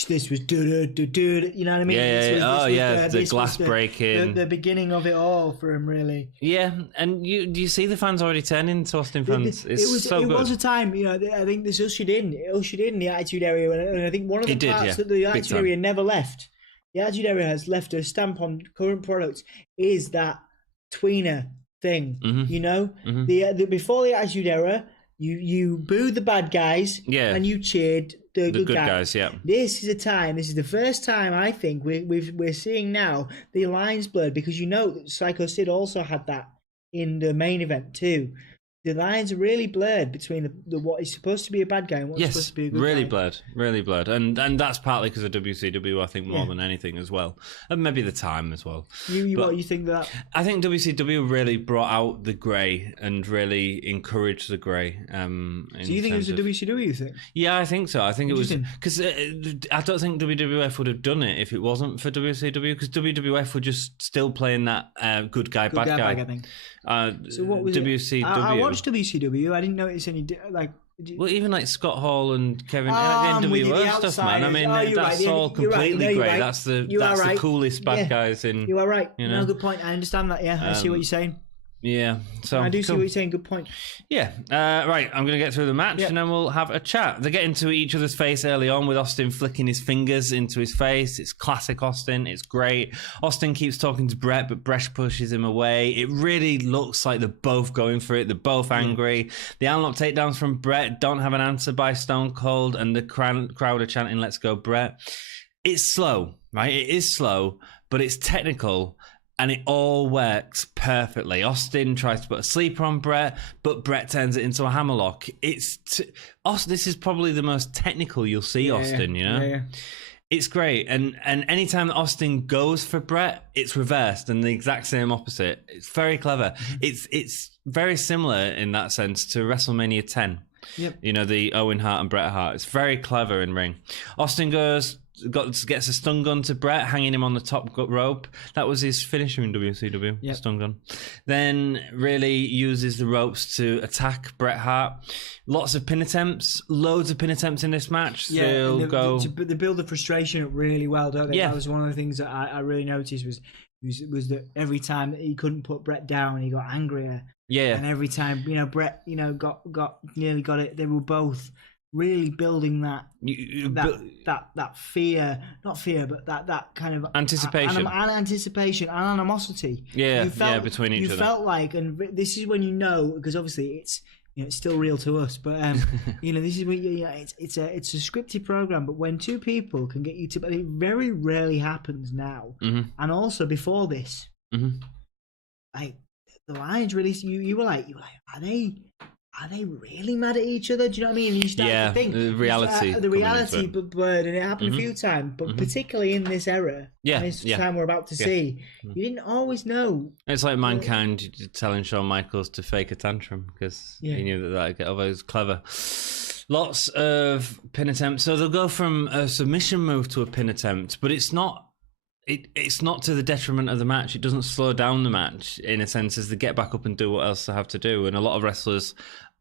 this was you know what I mean? The glass breaking, the beginning of it all for him, really. Yeah, and do you see the fans already turning to Austin fans? It was a time, you know. I think this ushered in the Attitude Era, and I think one of the parts that the Attitude Era never left. The Attitude Era has left a stamp on current products. Is that tweener thing? You know, the before the Attitude Era, you booed the bad guys, and you cheered the good guys. Yeah, this is the first time I think we're seeing now the lines blurred, because you know that Sycho Sid also had that in the main event too. The lines are really blurred between the what is supposed to be a bad guy and what's supposed to be a good guy. Really blurred, and that's partly because of WCW, I think, more than anything as well, and maybe the time as well. What you think that? I think WCW really brought out the grey and really encouraged the grey. So you think it was the WCW? You think? Yeah, I think so. I think it was because I don't think WWF would have done it if it wasn't for WCW, because WWF were just still playing that good guy, bad guy thing. So what was WCW? I watched WCW. I didn't notice any well, even like Scott Hall and Kevin, the NWO stuff, man. I mean, that's all completely great. That's the coolest bad guys in. You are right. You know? No, good point. I understand that. Yeah, I see what you're saying. Yeah, so I do see what you're saying. Good point. Yeah, right. I'm going to get through the match and then we'll have a chat. They get into each other's face early on with Austin flicking his fingers into his face. It's classic Austin. It's great. Austin keeps talking to Brett, but Brett pushes him away. It really looks like they're both going for it. They're both angry. The Unlock takedowns from Brett don't have an answer by Stone Cold, and the crowd are chanting, "Let's go, Brett." It's slow, right? It is slow, but it's technical. And it all works perfectly. Austin tries to put a sleeper on Brett, but Brett turns it into a hammerlock. This is probably the most technical you'll see Austin, you know? Yeah. It's great. And anytime that Austin goes for Brett, it's reversed and the exact same opposite. It's very clever. It's very similar in that sense to WrestleMania 10. Yep. You know, the Owen Hart and Bret Hart. It's very clever in ring. Austin gets a stun gun to Brett, hanging him on the top rope. That was his finisher in WCW, stun gun. Then really uses the ropes to attack Bret Hart. Lots of pin attempts, loads of pin attempts in this match. Yeah, they build the frustration up really well, don't they? Yeah. That was one of the things that I really noticed was that every time that he couldn't put Brett down, he got angrier. Yeah. And every time, Brett, nearly got it, they were both really building that fear, not fear, but that kind of anticipation, anticipation and animosity. Between each other. You felt like, and this is when you know, because obviously it's still real to us, but this is when it's a scripted program. But when two people can get you to, but it very rarely happens now, and also before this, like the lines released, you were like, are they really mad at each other? Do you know what I mean? And you start to think the reality blurred, and it happened a few times, but particularly in this era, this time we're about to see, you didn't always know. It's like Mankind telling Shawn Michaels to fake a tantrum because he knew that'd get over. It was clever. Lots of pin attempts. So they'll go from a submission move to a pin attempt, but it's not. It's not to the detriment of the match. It doesn't slow down the match in a sense as they get back up and do what else they have to do. And a lot of wrestlers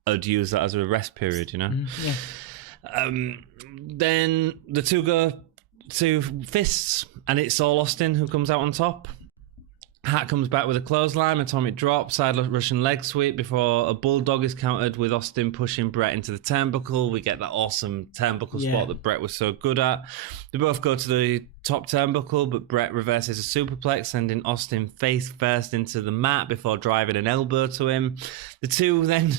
would use that as a rest period, you know? Then the two go to fists, and it's all Austin who comes out on top. Hart comes back with a clothesline, atomic drop, side Russian leg sweep before a bulldog is countered with Austin pushing Brett into the turnbuckle. We get that awesome turnbuckle spot that Brett was so good at. They both go to the top turnbuckle, but Brett reverses a superplex, sending Austin face first into the mat before driving an elbow to him. The two then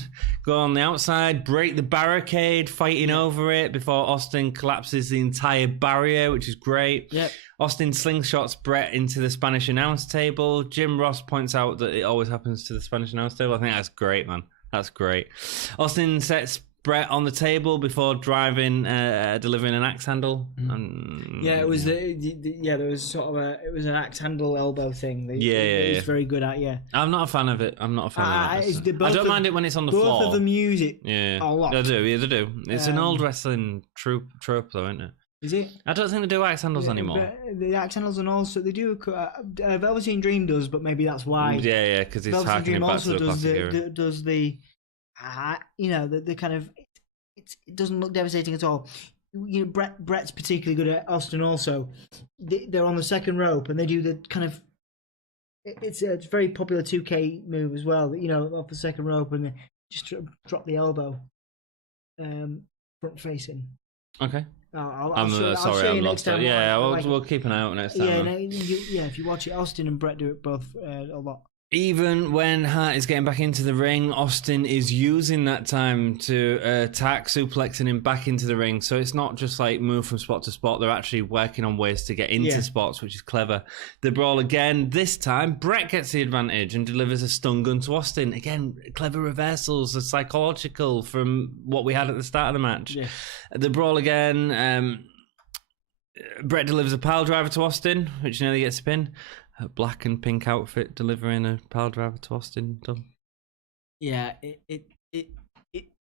go on the outside, break the barricade, fighting over it before Austin collapses the entire barrier, which is great. Yep. Austin slingshots Brett into the Spanish announce table. Jim Ross points out that it always happens to the Spanish announce table. I think that's great, man. That's great. Austin sets Brett on the table before delivering an axe handle. It was there was sort of it was an axe handle elbow thing. He's very good at. I'm not a fan of it. I'm not a fan of it. I don't mind it when it's on the floor. Both of them use it a lot. They do. It's an old wrestling trope though, isn't it? Is it? I don't think they do axe handles anymore. The axe handles, and also they do. Velveteen Dream does, but maybe that's why. Yeah, because he's harkening back to the classic era. Does the kind of it doesn't look devastating at all. Brett's particularly good at Austin. Also, they're on the second rope and they do the kind of. It's a very popular 2K move as well. Off the second rope and they just drop the elbow, front facing. Okay. I'm sorry, I'm lost. Yeah, we'll keep an eye out next time. Yeah, if you watch it, Austin and Brett do it both a lot. Even when Hart is getting back into the ring, Austin is using that time to attack, suplexing him back into the ring. So it's not just like move from spot to spot. They're actually working on ways to get into spots, which is clever. The brawl again. This time, Brett gets the advantage and delivers a stun gun to Austin. Again, clever reversals, psychological from what we had at the start of the match. Yeah. The brawl again. Brett delivers a pile driver to Austin, which nearly gets a pin. A black and pink outfit delivering a pile driver to Austin. Done. Yeah, it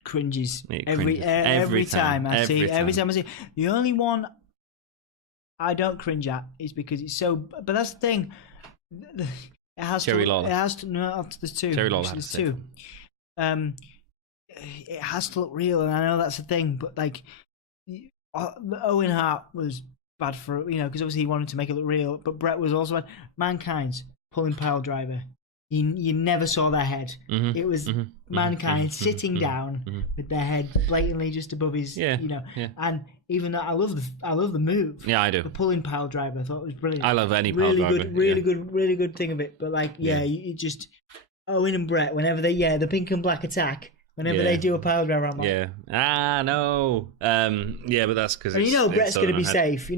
cringes every time I see. Every time I see. The only one I don't cringe at is because it's so. But that's the thing. It has Jerry Lawler. It has to. No, there's two. Jerry Lawler. There's two. It has to look real, and I know that's the thing. But like, Owen Hart was bad for because obviously he wanted to make it look real, but Brett was also bad. Mankind's pulling pile driver. You never saw their head. Mm-hmm, it was Mankind sitting down with their head blatantly just above his. And even though I love the move. Yeah, I do. The pulling pile driver, I thought it was brilliant. I love any pile driver. Really good thing of it. But like, you just Owen and Brett whenever they the pink and black attack. Whenever they do a pile driver, I'm like, no. But that's because Brett's going to be safe.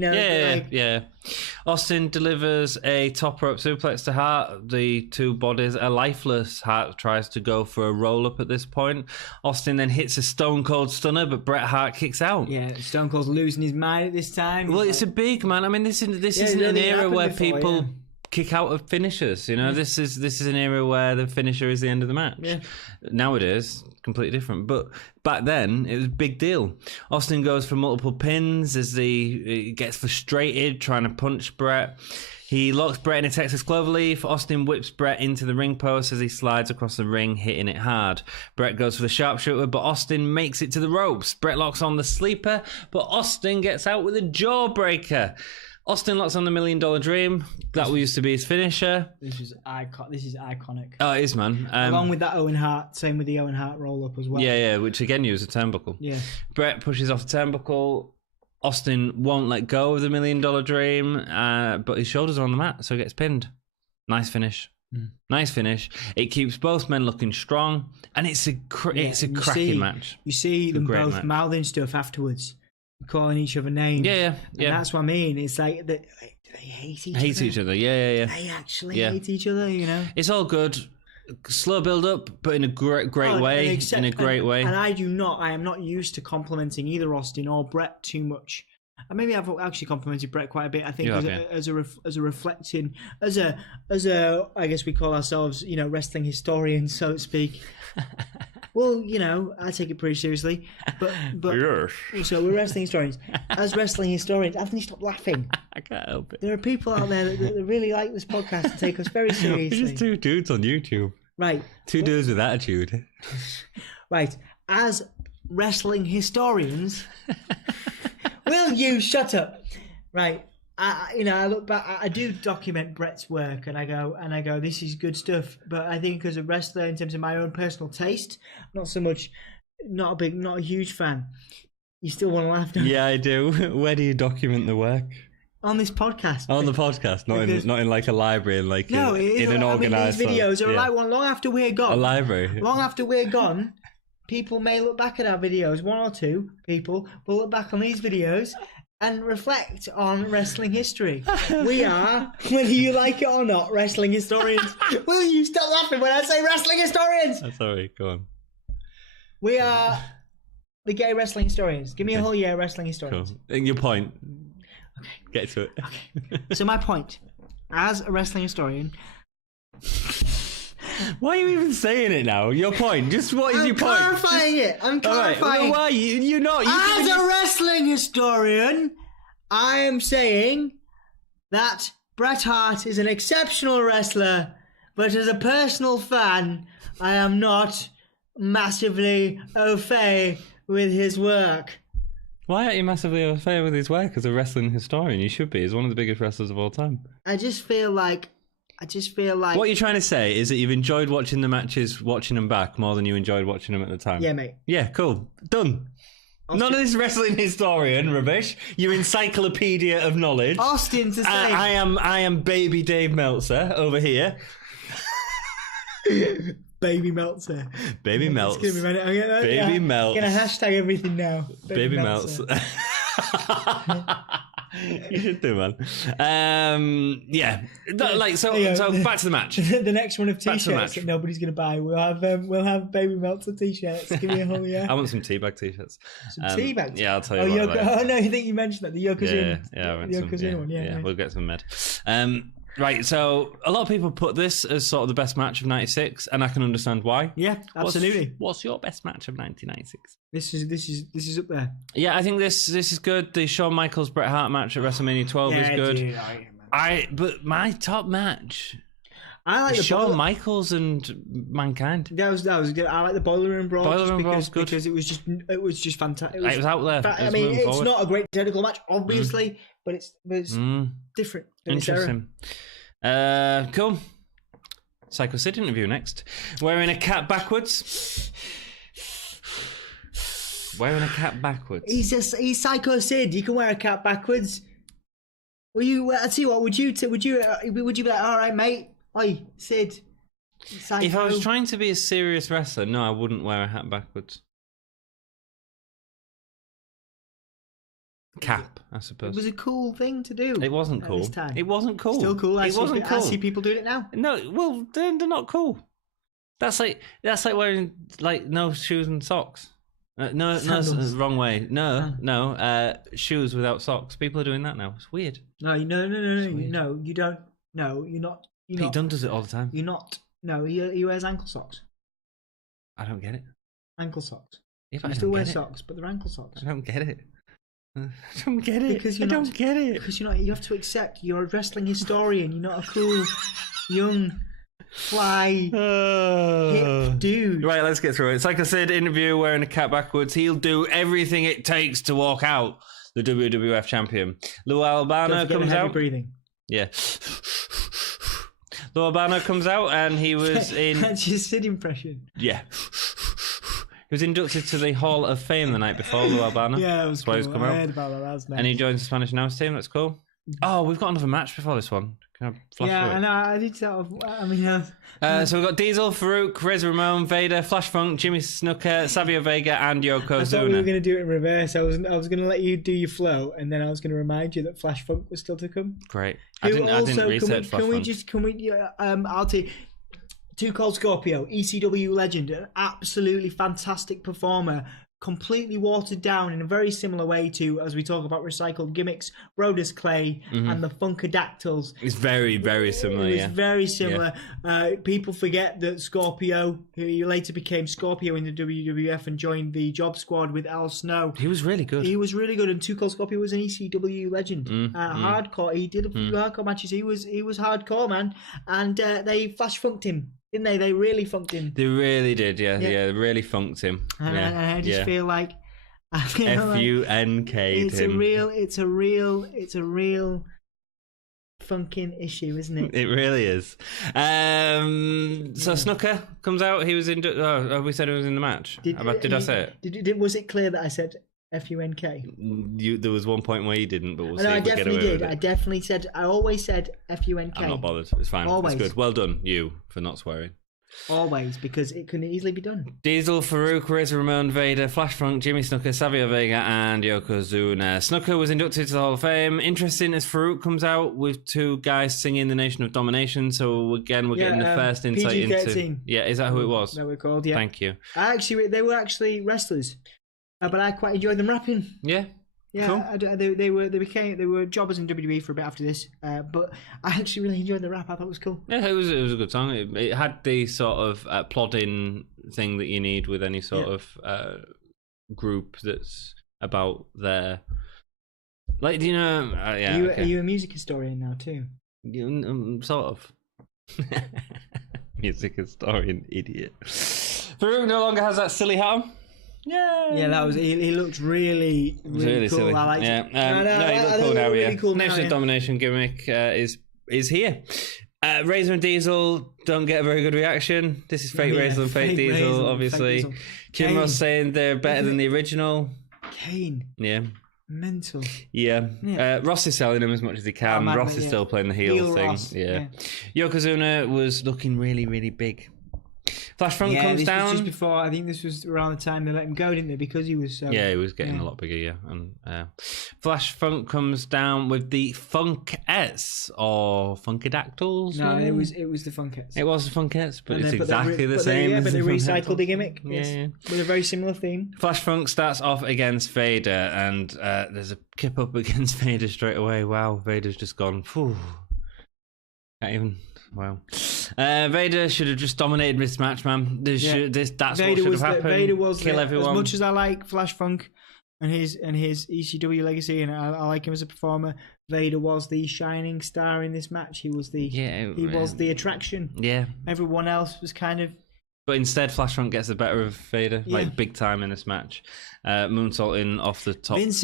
Austin delivers a top rope suplex to Hart. The two bodies are lifeless. Hart tries to go for a roll up at this point. Austin then hits a Stone Cold Stunner, but Bret Hart kicks out. Yeah, Stone Cold's losing his mind at this time. Well, it's a big man. I mean, this isn't an era where people kick out of finishers. This is an era where the finisher is the end of the match. Yeah. Nowadays, completely different. But back then, it was a big deal. Austin goes for multiple pins as he gets frustrated trying to punch Brett. He locks Brett in a Texas Cloverleaf. Austin whips Brett into the ring post as he slides across the ring, hitting it hard. Brett goes for the sharpshooter, but Austin makes it to the ropes. Brett locks on the sleeper, but Austin gets out with a jawbreaker. Austin locks on the $1 Million Dream. That used to be his finisher. This is iconic. Oh, it is, man. Along with that Owen Hart, same with the Owen Hart roll-up as well. Yeah, which again used a turnbuckle. Yeah. Brett pushes off the turnbuckle. Austin won't let go of the $1 Million Dream, but his shoulders are on the mat, so he gets pinned. Nice finish. Nice finish. It keeps both men looking strong, and it's a cracking match. You see them both mouthing stuff afterwards. Calling each other names. Yeah. And that's what I mean. It's like they hate each other. Yeah. They actually hate each other, It's all good. Slow build up, but in a great way. In a great way. And I am not used to complimenting either Austin or Brett too much. And maybe I've actually complimented Brett quite a bit. I think as a reflecting, as a I guess we call ourselves, wrestling historians, so to speak. Well, I take it pretty seriously, but yes. So we're wrestling historians. As wrestling historians, Anthony, stop laughing. I can't help it. There are people out there that really like this podcast and take us very seriously. We're just two dudes on YouTube. Right. Two dudes with attitude. Right. As wrestling historians, will you shut up? Right. I look back. I do document Brett's work, and I go, this is good stuff. But I think as a wrestler, in terms of my own personal taste, not a huge fan. You still want to laugh, don't you? Yeah, I do. Where do you document the work? On this podcast. On the podcast, not in like a library, in an organised. These videos are like one long after we're gone. A library. Long after we're gone, people may look back at our videos. One or two people will look back on these videos and reflect on wrestling history. We are, whether you like it or not, wrestling historians. Will you stop laughing when I say wrestling historians? I'm sorry, go on. We are the gay wrestling historians. Give me a whole year wrestling historians. Cool. Your point. Okay. Get to it. Okay. So my point, as a wrestling historian... Why are you even saying it now? Your point. Just what is your point? I'm clarifying it. I'm clarifying. Right. Well, why? You're not. As a wrestling historian, I am saying that Bret Hart is an exceptional wrestler, but as a personal fan, I am not massively au fait with his work. Why aren't you massively unfair with his work as a wrestling historian? You should be. He's one of the biggest wrestlers of all time. I just feel like... What you're trying to say is that you've enjoyed watching the matches, watching them back, more than you enjoyed watching them at the time. Yeah, mate. Yeah, cool. Done. None of this wrestling historian rubbish. Your encyclopedia of knowledge. Austin's the same. I am baby Dave Meltzer over here. Baby Meltzer. Baby Meltzer. Baby Meltzer. I'm going to hashtag everything now. Baby Meltzer. You should do, man. Yeah. So back to the match. The next one of t-shirts that nobody's going to buy. We'll have Baby Meltzer t-shirts. Give me a whole I want some teabag t-shirts. Some teabag. Yeah, I'll tell you. Oh no, I think you mentioned that the Yokozuna. Yeah, the Yokozuna one. Yeah, we'll get some med. Right, so a lot of people put this as sort of the best match of '96, and I can understand why. Yeah, absolutely. What's your best match of 1996? This is up there. Yeah, I think this is good. The Shawn Michaels Bret Hart match at WrestleMania 12 is good. Dude, but my top match, I like the Shawn Michaels and Mankind. That was good. I like the Boiler Room Brawl. Boiler Room Brawl was good because it was just fantastic. It was out there. I mean, it's not a great technical match, obviously, but it's different. Interesting. Cool. Sycho Sid interview next. Wearing a cap backwards. He's Sycho Sid. You can wear a cap backwards. I tell you what. Would you be like, all right, mate? Oi, Sid. Sycho. If I was trying to be a serious wrestler, no, I wouldn't wear a hat backwards. Cap, I suppose. It was a cool thing to do. It wasn't cool. This time. It wasn't cool. Still cool. I see people doing it now. No, well, they're not cool. That's like wearing no shoes and socks. No, wrong way. No, shoes without socks. People are doing that now. It's weird. No, you don't. No, you're not. Pete Dunne does it all the time. You're not. No, he wears ankle socks. I don't get it. Ankle socks. He still wears socks, but they're ankle socks. I don't get it. I don't get it. Because you have to accept you're a wrestling historian. You're not a cool, young, fly, hip dude. Right, let's get through it. Like I said, interview wearing a cap backwards. He'll do everything it takes to walk out the WWF champion. Lou Albano comes out. Breathing. Yeah. Lou Albano comes out and he was in... That's your Sid impression. Yeah. He was inducted to the Hall of Fame the night before, Lou Albano. Yeah, it was cool. He's come out. I heard about that. That was nice. And he joins the Spanish announce team. That's cool. Oh, we've got another match before this one. Can I flash through it? I know. I did that. So we've got Diesel, Farouk, Rez Ramon, Vader, Flash Funk, Jimmy Snuka, Savio Vega, and Yokozuna. I thought we were going to do it in reverse. I was going to let you do your flow, and then I was going to remind you that Flash Funk was still to come. Great. I didn't research Flash Funk. I'll tell you. Too Cold Scorpio, ECW legend, an absolutely fantastic performer, completely watered down in a very similar way to, as we talk about recycled gimmicks, Brodus Clay and the Funkadactyls. It's very, very similar, It was very similar. Yeah. People forget that Scorpio, who later became Scorpio in the WWF and joined the Job Squad with Al Snow. He was really good. And Too Cold Scorpio was an ECW legend. Hardcore. He did a few hardcore matches. He was hardcore, man. And they flash funked him. Didn't they? They really funked him. They really did, yeah. They really funked him. And I just feel like FUNK'd him. It's a real funking issue, isn't it? It really is. So Snuka comes out. He was in. We said he was in the match. Did I say it? Was it clear that I said FUNK? There was one point where you didn't, but we'll see. I if we definitely get away did. With it. I definitely said. I always said FUNK. I'm not bothered. It's fine. Always. It's good. Well done, you, for not swearing. Always, because it can easily be done. Diesel, Farouk, Rez Ramon, Vader, Flash Funk, Jimmy Snuka, Savio Vega, and Yokozuna. Snuka was inducted to the Hall of Fame. Interesting as Farouk comes out with two guys singing the Nation of Domination. So again, we're getting the first insight PG-13. into. Yeah, is that who it was? That we're called. Yeah. Thank you. They were actually wrestlers, but I quite enjoyed them rapping. Yeah. Yeah, cool. They were jobbers in WWE for a bit after this, but I actually really enjoyed the rap. I thought it was cool. Yeah, it was a good song. It had the sort of plodding thing that you need with any sort of group that's about their, like, do you know? Are you a music historian now too? Sort of. Music historian, idiot. Farouk no longer has that silly hat on. Yeah, that was. He looked really cool. Silly. I liked it. He looked cool now. Really cool Nation of Domination gimmick is here. Razor and Diesel don't get a very good reaction. This is fake Razor and fake Diesel, obviously. Jim Ross saying they're better than the original. Kane. Yeah. Mental. Yeah. Ross is selling him as much as he can. Ross is still playing the heel thing. Ross. Yeah. Yokozuna was looking really, really big. Flash Funk comes down. Was just before, I think this was around the time they let him go, didn't they? Because he was. He was getting a lot bigger. And Flash Funk comes down with the Funkettes or Funkadactyls. No, it was the Funkettes. It was the Funkettes, but it's exactly the same. But they recycled the gimmick. Yeah, with a very similar theme. Flash Funk starts off against Vader, and there's a kip up against Vader straight away. Wow, Vader's just gone. Phew. Can't even. Wow. Vader should have just dominated this match, man. That's Vader what should have happened. Vader was kill everyone. As much as I like Flash Funk and his ECW legacy, and I like him as a performer, Vader was the shining star in this match. He was the attraction. Yeah. Everyone else was kind of. But instead, Flash Funk gets the better of Vader, like big time in this match. Moonsaulting off the top. Vince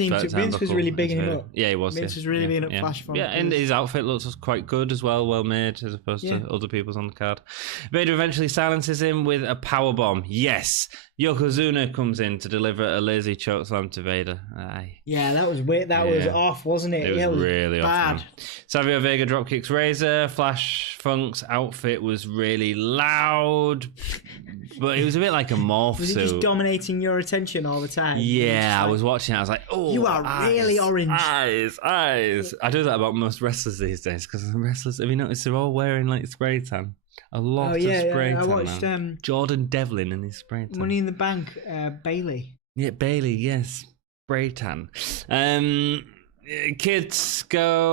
was really bigging him up. Yeah, he was. Vince was really bigging up Flash Funk. Yeah, and his outfit looks quite good as well made as opposed to other people's on the card. Vader eventually silences him with a power bomb. Yes, Yokozuna comes in to deliver a lazy chokeslam to Vader. Aye. Yeah, that was weird. That was off, wasn't it? It was really bad. Off. Savio Vega dropkicks Razor. Flash Funk's outfit was really loud, but it was a bit like a morph suit. Was he just dominating your attention all the time? Yeah, I was watching it. I was like, "Oh, you are really orange." Eyes. I do that about most wrestlers these days because the wrestlers. Have you noticed they're all wearing like spray tan? A lot of spray tan. I watched Jordan Devlin in his spray tan. Money in the Bank. Bailey. Yeah, Bailey. Yes, spray tan. Kid goes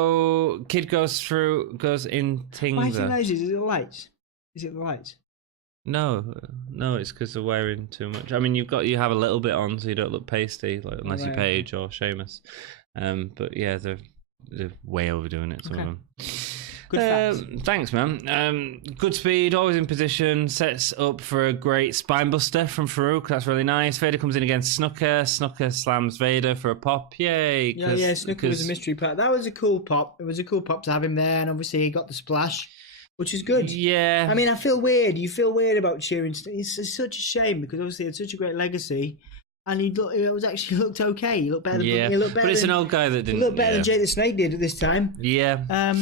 in Tinger. Why is it noisy? Is it the lights? Is it the lights? No, it's because they're wearing too much. I mean, you have a little bit on, so you don't look pasty, like unless you're Paige or Sheamus. But yeah, they're way overdoing it. Some of them. Good thanks, man. Good speed, always in position. Sets up for a great spine buster from Farouk. That's really nice. Vader comes in against Snooker. Snooker slams Vader for a pop. Yay! Yeah. Snooker was a mystery part. That was a cool pop. It was a cool pop to have him there, and obviously he got the splash, which is good. Yeah. I mean, I feel weird. You feel weird about cheering. It's such a shame because obviously he had such a great legacy. And he looked okay. He looked better. He looked better. But it's an old guy that didn't. He looked better than Jake the Snake did at this time. Yeah. And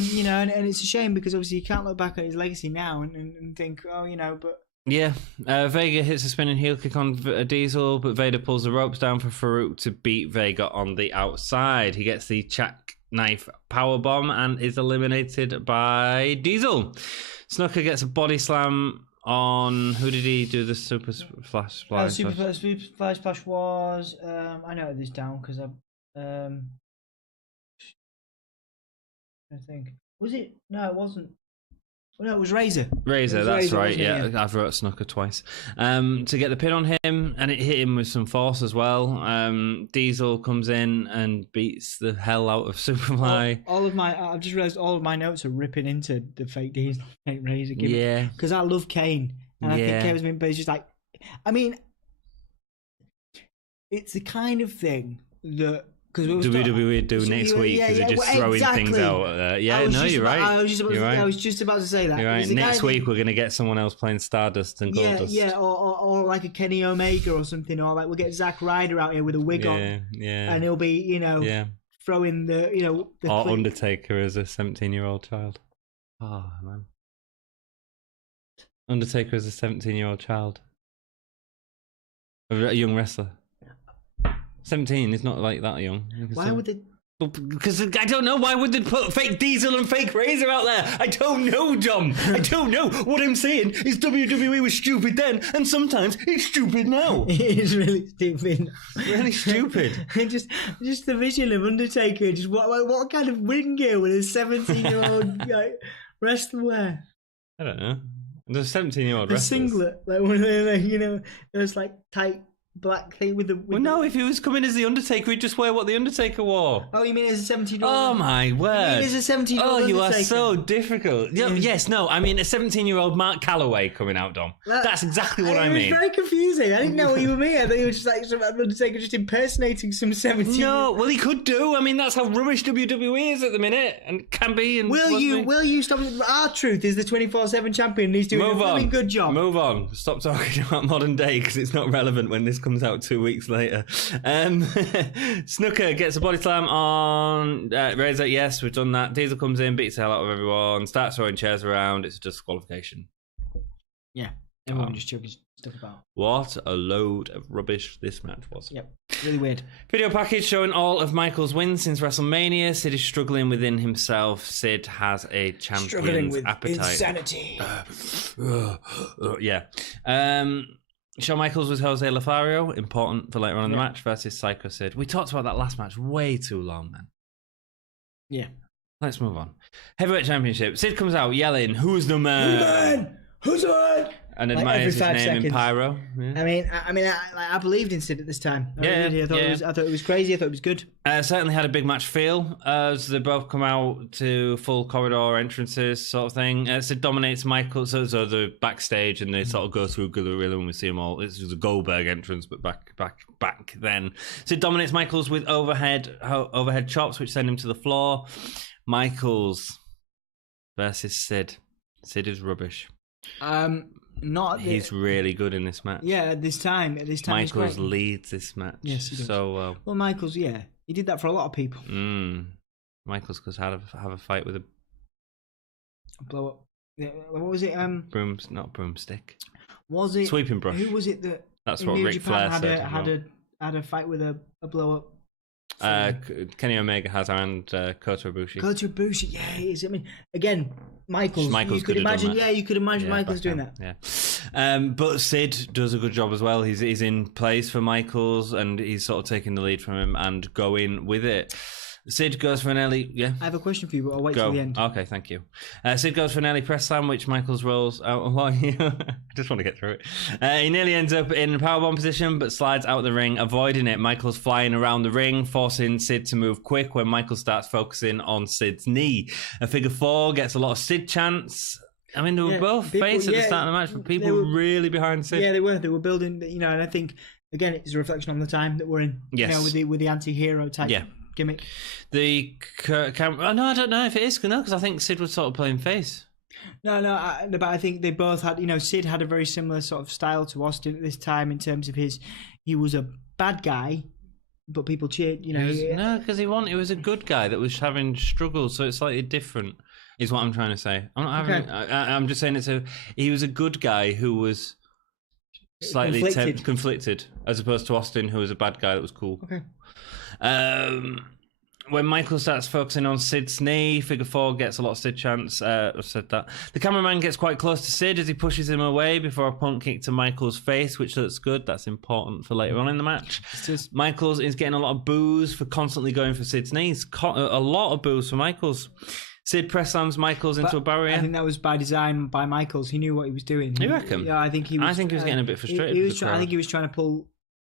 it's a shame because obviously you can't look back at his legacy now and think, but. Yeah. Vega hits a spinning heel kick on Diesel, but Vader pulls the ropes down for Farouk to beat Vega on the outside. He gets the jackknife powerbomb and is eliminated by Diesel. Snooker gets a body slam on who did he do the super flash splash? Super flash splash was I noted this down because I think was it? No, it wasn't. No, it was Razor. That's right. Yeah, I've wrote Snooker twice. To get the pin on him, and it hit him with some force as well. Diesel comes in and beats the hell out of Superfly. I've just realised all of my notes are ripping into the fake Diesel, fake Razor gimmick. Yeah. Because I love Kane, and I think Kane was been, but it's just like, I mean, it's the kind of thing that. WWE do next week because they're just throwing things out. You're right. I was just about to say that. You're right. Next week we're going to get someone else playing Stardust and Goldust. Yeah, or like a Kenny Omega or something, or like we'll get Zack Ryder out here with a wig on, and he'll be throwing the or Undertaker as a 17-year-old child. Oh man, Undertaker as a 17-year-old child, a young wrestler. 17 is not like that young. Why would they? Because I don't know. Why would they put fake Diesel and fake Razor out there? I don't know, Dom. I don't know. What I'm saying is WWE was stupid then, and sometimes it's stupid now. It is really stupid. Really stupid. just the vision of Undertaker. Just what kind of ring gear would a 17-year-old wrestler wear? I don't know. There's a 17-year-old wrestler. A singlet, like one of those, those like tight black thing with the... no, if he was coming as the Undertaker, he'd just wear what the Undertaker wore. Oh, you mean as a 17-year-old? Oh, my word. You mean as a 17-year-old Oh, you Undertaker? are so difficult. Yes, no, I mean a 17-year-old Mark Calloway coming out, Dom. That's exactly what I mean. It was very confusing. I didn't know what you mean. I thought you were just like some Undertaker just impersonating some 17. No, well, he could do. I mean, that's how rubbish WWE is at the minute, and can be. And will you stop? R-Truth is the 24/7 champion, and he's doing a really good job. Move on. Stop talking about modern day because it's not relevant when this comes out 2 weeks later. Snooker gets a body slam on Razor. Yes, we've done that. Diesel comes in, beats the hell out of everyone, starts throwing chairs around. It's a disqualification. Yeah, everyone just chucking stuff about. What a load of rubbish this match was. Yep, really weird. Video package showing all of Michael's wins since WrestleMania. Sid is struggling within himself. Sid has a champion's appetite. Insanity. Yeah. Shawn Michaels was Jose Lothario, important for later on in the match, versus Sycho Sid. We talked about that last match way too long, man. Yeah. Let's move on. Heavyweight Championship. Sid comes out yelling, "Who's the man? Who's the man? Who's the man?" And admires his name in pyro. Yeah. I believed in Sid at this time. I thought it was crazy. I thought it was good. Certainly had a big match feel as they both come out to full corridor entrances, sort of thing. Sid dominates Michael, so the backstage, and they sort of go through Gorilla when we see them all. This was a Goldberg entrance, but back then. Sid dominates Michaels with overhead chops, which send him to the floor. Michaels versus Sid. Sid is rubbish. He's really good in this match. Yeah, at this time Michaels leads this match. Yes, he does. So well. Well, Michaels, he did that for a lot of people. Michaels could have a fight with a blow up. Yeah, what was it? Not broomstick. Was it sweeping brush? Who was it that? That's what Ric Flair said. Had a fight with a blow up. Kenny Omega has and Kota Ibushi. Kota Ibushi, yeah, it is. I mean, again, Michaels you could imagine. Yeah, you could imagine Michaels doing that. Yeah, but Sid does a good job as well. He's in place for Michaels, and he's sort of taking the lead from him and going with it. Sid goes for an early... Yeah? I have a question for you, but I'll wait till the end. Okay, thank you. Sid goes for an early press slam, which Michaels rolls out. I just want to get through it. He nearly ends up in a powerbomb position, but slides out of the ring, avoiding it. Michaels flying around the ring, forcing Sid to move quick when Michaels starts focusing on Sid's knee. A figure four gets a lot of Sid chants. I mean, they were both face at the start of the match, but people were really behind Sid. Yeah, they were. They were building, and I think, again, it's a reflection on the time that we're in. Yes. With the anti-hero type. Yeah. Gimmick. The camera. No, I don't know if it is because I think Sid was sort of playing face. No, but I think they both had. Sid had a very similar sort of style to Austin at this time in terms of he was a bad guy, but people cheered. No, because he was a good guy that was having struggles, so it's slightly different. Is what I'm trying to say. I'm not having. Okay. I'm just saying he was a good guy who was slightly conflicted, as opposed to Austin, who was a bad guy that was cool. Okay. When Michael starts focusing on Sid's knee, figure four gets a lot of Sid chants. I've said that. The cameraman gets quite close to Sid as he pushes him away before a punt kick to Michael's face, which looks good. That's important for later on in the match. Michaels is getting a lot of boos for constantly going for Sid's knees. A lot of boos for Michaels. Sid press slams Michaels into a barrier. I think that was by design by Michaels. He knew what he was doing. You reckon? Yeah, I think he was. I think he was getting a bit frustrated. I think he was trying to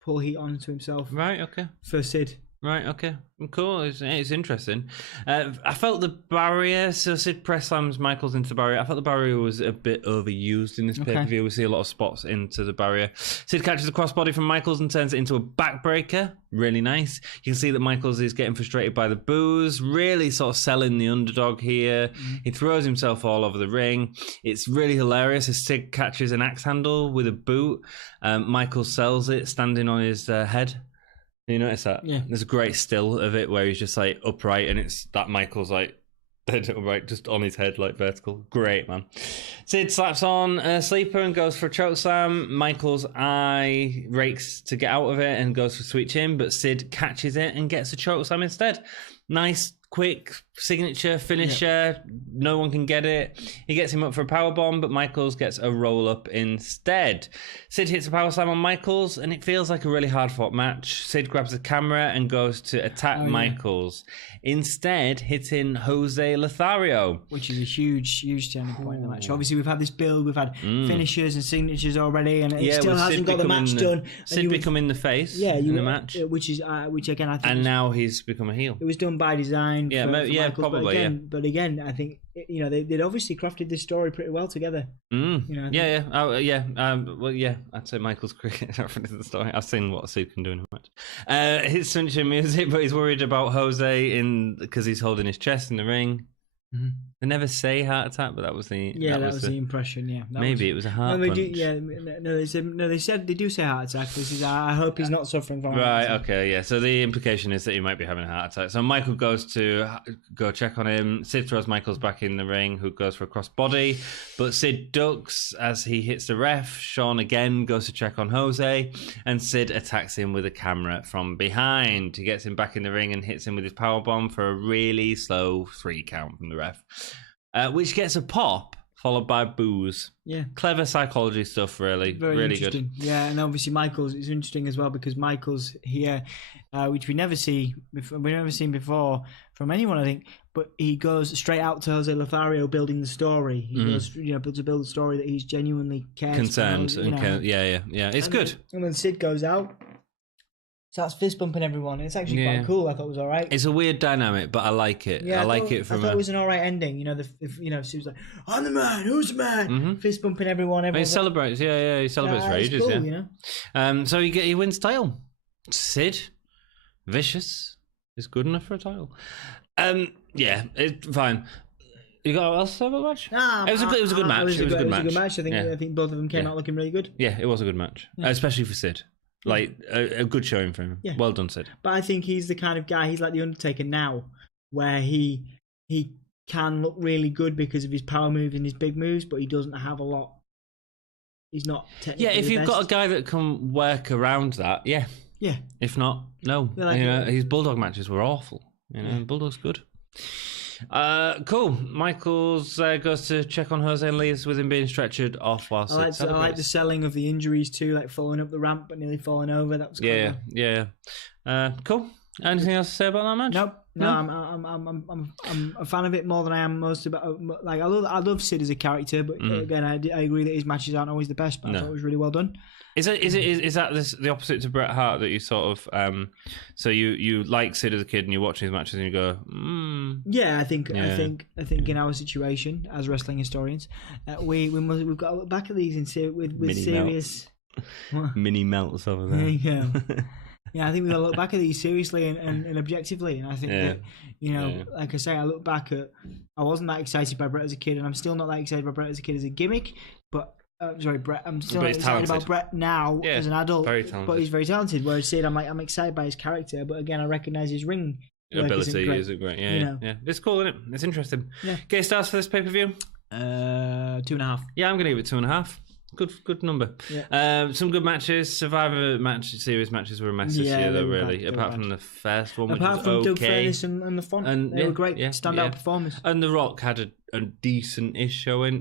pull heat onto himself. Right. Okay. For Sid. Right, okay. Cool. It's interesting. I felt the barrier, so Sid press slams Michaels into the barrier. I felt the barrier was a bit overused in this pay-per-view. We see a lot of spots into the barrier. Sid catches a crossbody from Michaels and turns it into a backbreaker. Really nice. You can see that Michaels is getting frustrated by the boos, really sort of selling the underdog here. He throws himself all over the ring. It's really hilarious as Sid catches an axe handle with a boot. Michaels sells it, standing on his head. You notice that? Yeah. There's a great still of it where he's just like upright and it's that Michael's like dead upright, just on his head, like vertical. Great, man. Sid slaps on a sleeper and goes for a chokeslam. Michael's eye rakes to get out of it and goes for sweet chin, but Sid catches it and gets a chokeslam instead. Nice, quick signature finisher. No one can get it. He gets him up for a powerbomb, but Michaels gets a roll-up instead. Sid hits a power slam on Michaels, and it feels like a really hard-fought match. Sid grabs the camera and goes to attack Michaels, instead hitting Jose Lothario. Which is a huge turning point in the match. Obviously, we've had this build, we've had finishers and signatures already, and it still hasn't got the match done. Sid becoming the face in the match. Which again, I think... And now he's become a heel. It was done by design. Yeah, Michaels, probably, but again, I think, they'd obviously crafted this story pretty well together. I'd say Michael's cricket reference to the story. I've seen what Sid can do in a match. His signature music, but he's worried about Jose because he's holding his chest in the ring. Mm-hmm. They never say heart attack, but that was the the impression. Yeah, it was a heart punch. They said they do say heart attack. This is I hope he's not suffering from right. Okay, yeah. So the implication is that he might be having a heart attack. So Michael goes to go check on him. Sid throws Michaels back in the ring, who goes for a crossbody, but Sid ducks as he hits the ref. Sean again goes to check on Jose, and Sid attacks him with a camera from behind. He gets him back in the ring and hits him with his powerbomb for a really slow 3 count from the ref. Which gets a pop, followed by boos. Yeah. Clever psychology stuff, really. Very really good. Yeah, and obviously Michaels is interesting as well because Michaels here, which we've never seen before from anyone, I think, but he goes straight out to Jose Lothario building the story. He goes, to build a story that he's genuinely concerned. Yeah. It's good. And then Sid goes out. Starts fist bumping everyone. It's actually quite cool. I thought it was all right. It's a weird dynamic, but I like it. Yeah, I thought it thought it was an all right ending. She was like, "I'm the man. Who's the man?" Mm-hmm. Fist bumping everyone. He celebrates. Yeah. He celebrates for ages. Cool, So he wins title. Sid, vicious, is good enough for a title. It's fine. You got what else to say about the match? It was a good match. It was a good match. I think both of them came out looking really good. Yeah, it was a good match, especially for Sid. Like, a good showing for him. Yeah. Well done, Sid. But I think he's the kind of guy, he's like the Undertaker now, where he can look really good because of his power moves and his big moves, but he doesn't have a lot. He's not technically if you've got a guy that can work around that, yeah. If not, no. His Bulldog matches were awful. Bulldog's good. Cool. Michaels goes to check on Jose and leaves with him being stretchered off while I like the selling of the injuries too, like falling up the ramp but nearly falling over. That was cool. Anything else to say about that match? Nope. No, I'm a fan of it more than I am most about. Like I love Sid as a character, but again, I agree that his matches aren't always the best. But I thought it was really well done. Is that the opposite to Bret Hart, that you sort of so you like Sid as a kid and you watch his matches and you go I think in our situation as wrestling historians we've got to look back at these with mini serious mini melts over there. There you go. I think we've got to look back at these seriously and objectively, and I think that like I say, I look back at I wasn't that excited by Bret as a kid, and I'm still not that excited by Bret as a kid as a gimmick, but Bret. I'm still excited about Bret now as an adult, but he's very talented. Whereas Sid, I'm excited by his character, but again, I recognise his ring ability isn't great. Yeah. It's cool, isn't it? It's interesting. Yeah. Okay, stars for this pay-per-view? 2.5. Yeah, I'm going to give it 2.5. Good number. Yeah. Some good matches. Survivor series matches were a mess this year, though. Really, apart from the first one, apart from Doug Furnas and the Font, they were great. Standout performers. And The Rock had a decent-ish showing.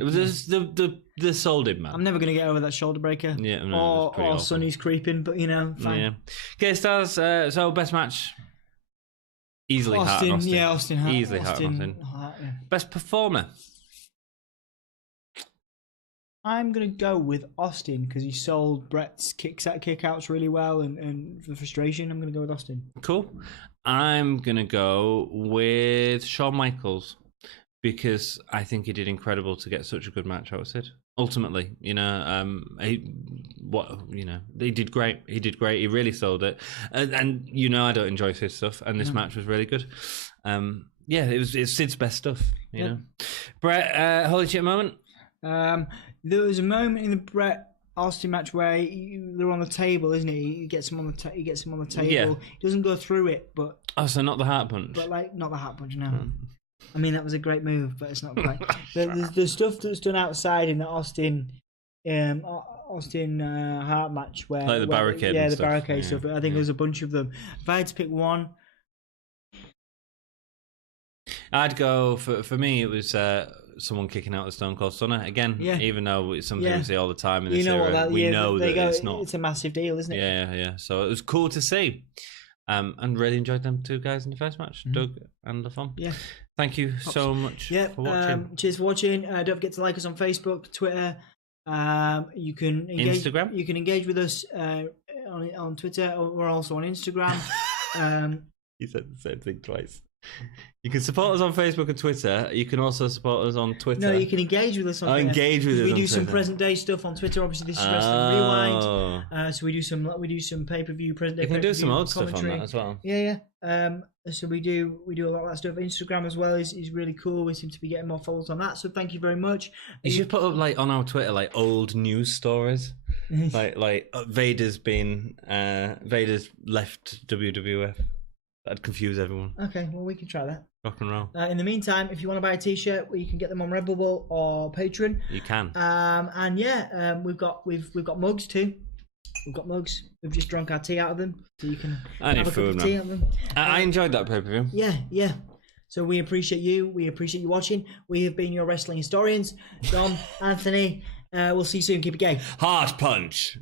The sold it, man. I'm never going to get over that shoulder breaker. Yeah, no, or Sonny's creeping, but fine. Yeah. Okay, stars. So best match. Easily Austin. Hart and Austin. Yeah, Austin. Easily Hart and Austin. Best performer. I'm going to go with Austin because he sold Bret's kickouts really well and the frustration. I'm going to go with Austin. Cool. I'm going to go with Shawn Michaels because I think he did incredible to get such a good match out of Sid. Ultimately, he did great. He did great. He really sold it. And I don't enjoy Sid stuff, and this match was really good. It's Sid's best stuff, you know. Bret, holy shit moment. There was a moment in the Bret Austin match where they're on the table, isn't he? He gets him on the table. Yeah. He doesn't go through it, but so not the heart punch. But not the heart punch. No. I mean, that was a great move, but it's not quite. the stuff that's done outside in the Austin Hart match where like the barricade. The barricade stuff. I think there's a bunch of them. If I had to pick one. I'd go for me. It was someone kicking out the Stone Cold Stunner again. Yeah. Even though it's something we see all the time in this era, we know that it's not. It's a massive deal, isn't it? Yeah. So it was cool to see. And really enjoyed them two guys in the first match, Doug and Lafon. Yeah. Thank you so much for watching. Cheers for watching. Don't forget to like us on Facebook, Twitter. You can engage, Instagram. You can engage with us on Twitter. We're also on Instagram. You said the same thing twice. You can support us on Facebook and Twitter. You can also support us on Twitter. No, you can engage with us on Twitter. Engage with us. We do some present day stuff on Twitter. Obviously, this is Wrestling Rewind. So we do some pay-per-view present day. You can do some old stuff on that as well. Yeah. So we do a lot of that stuff. Instagram as well is really cool. We seem to be getting more followers on that. So thank you very much. You should put up on our Twitter old news stories. like Vader's left WWF. That'd confuse everyone. Okay, well, we can try that. Rock and roll. In the meantime, if you want to buy a t-shirt, you can get them on Redbubble or Patreon. You can. We've got mugs too. We've got mugs. We've just drunk our tea out of them, so you can have a cup of tea out of them. I enjoyed that pay-per-view. Yeah. So we appreciate you. We appreciate you watching. We have been your wrestling historians, Dom, Anthony. We'll see you soon. Keep it gay. Heart punch.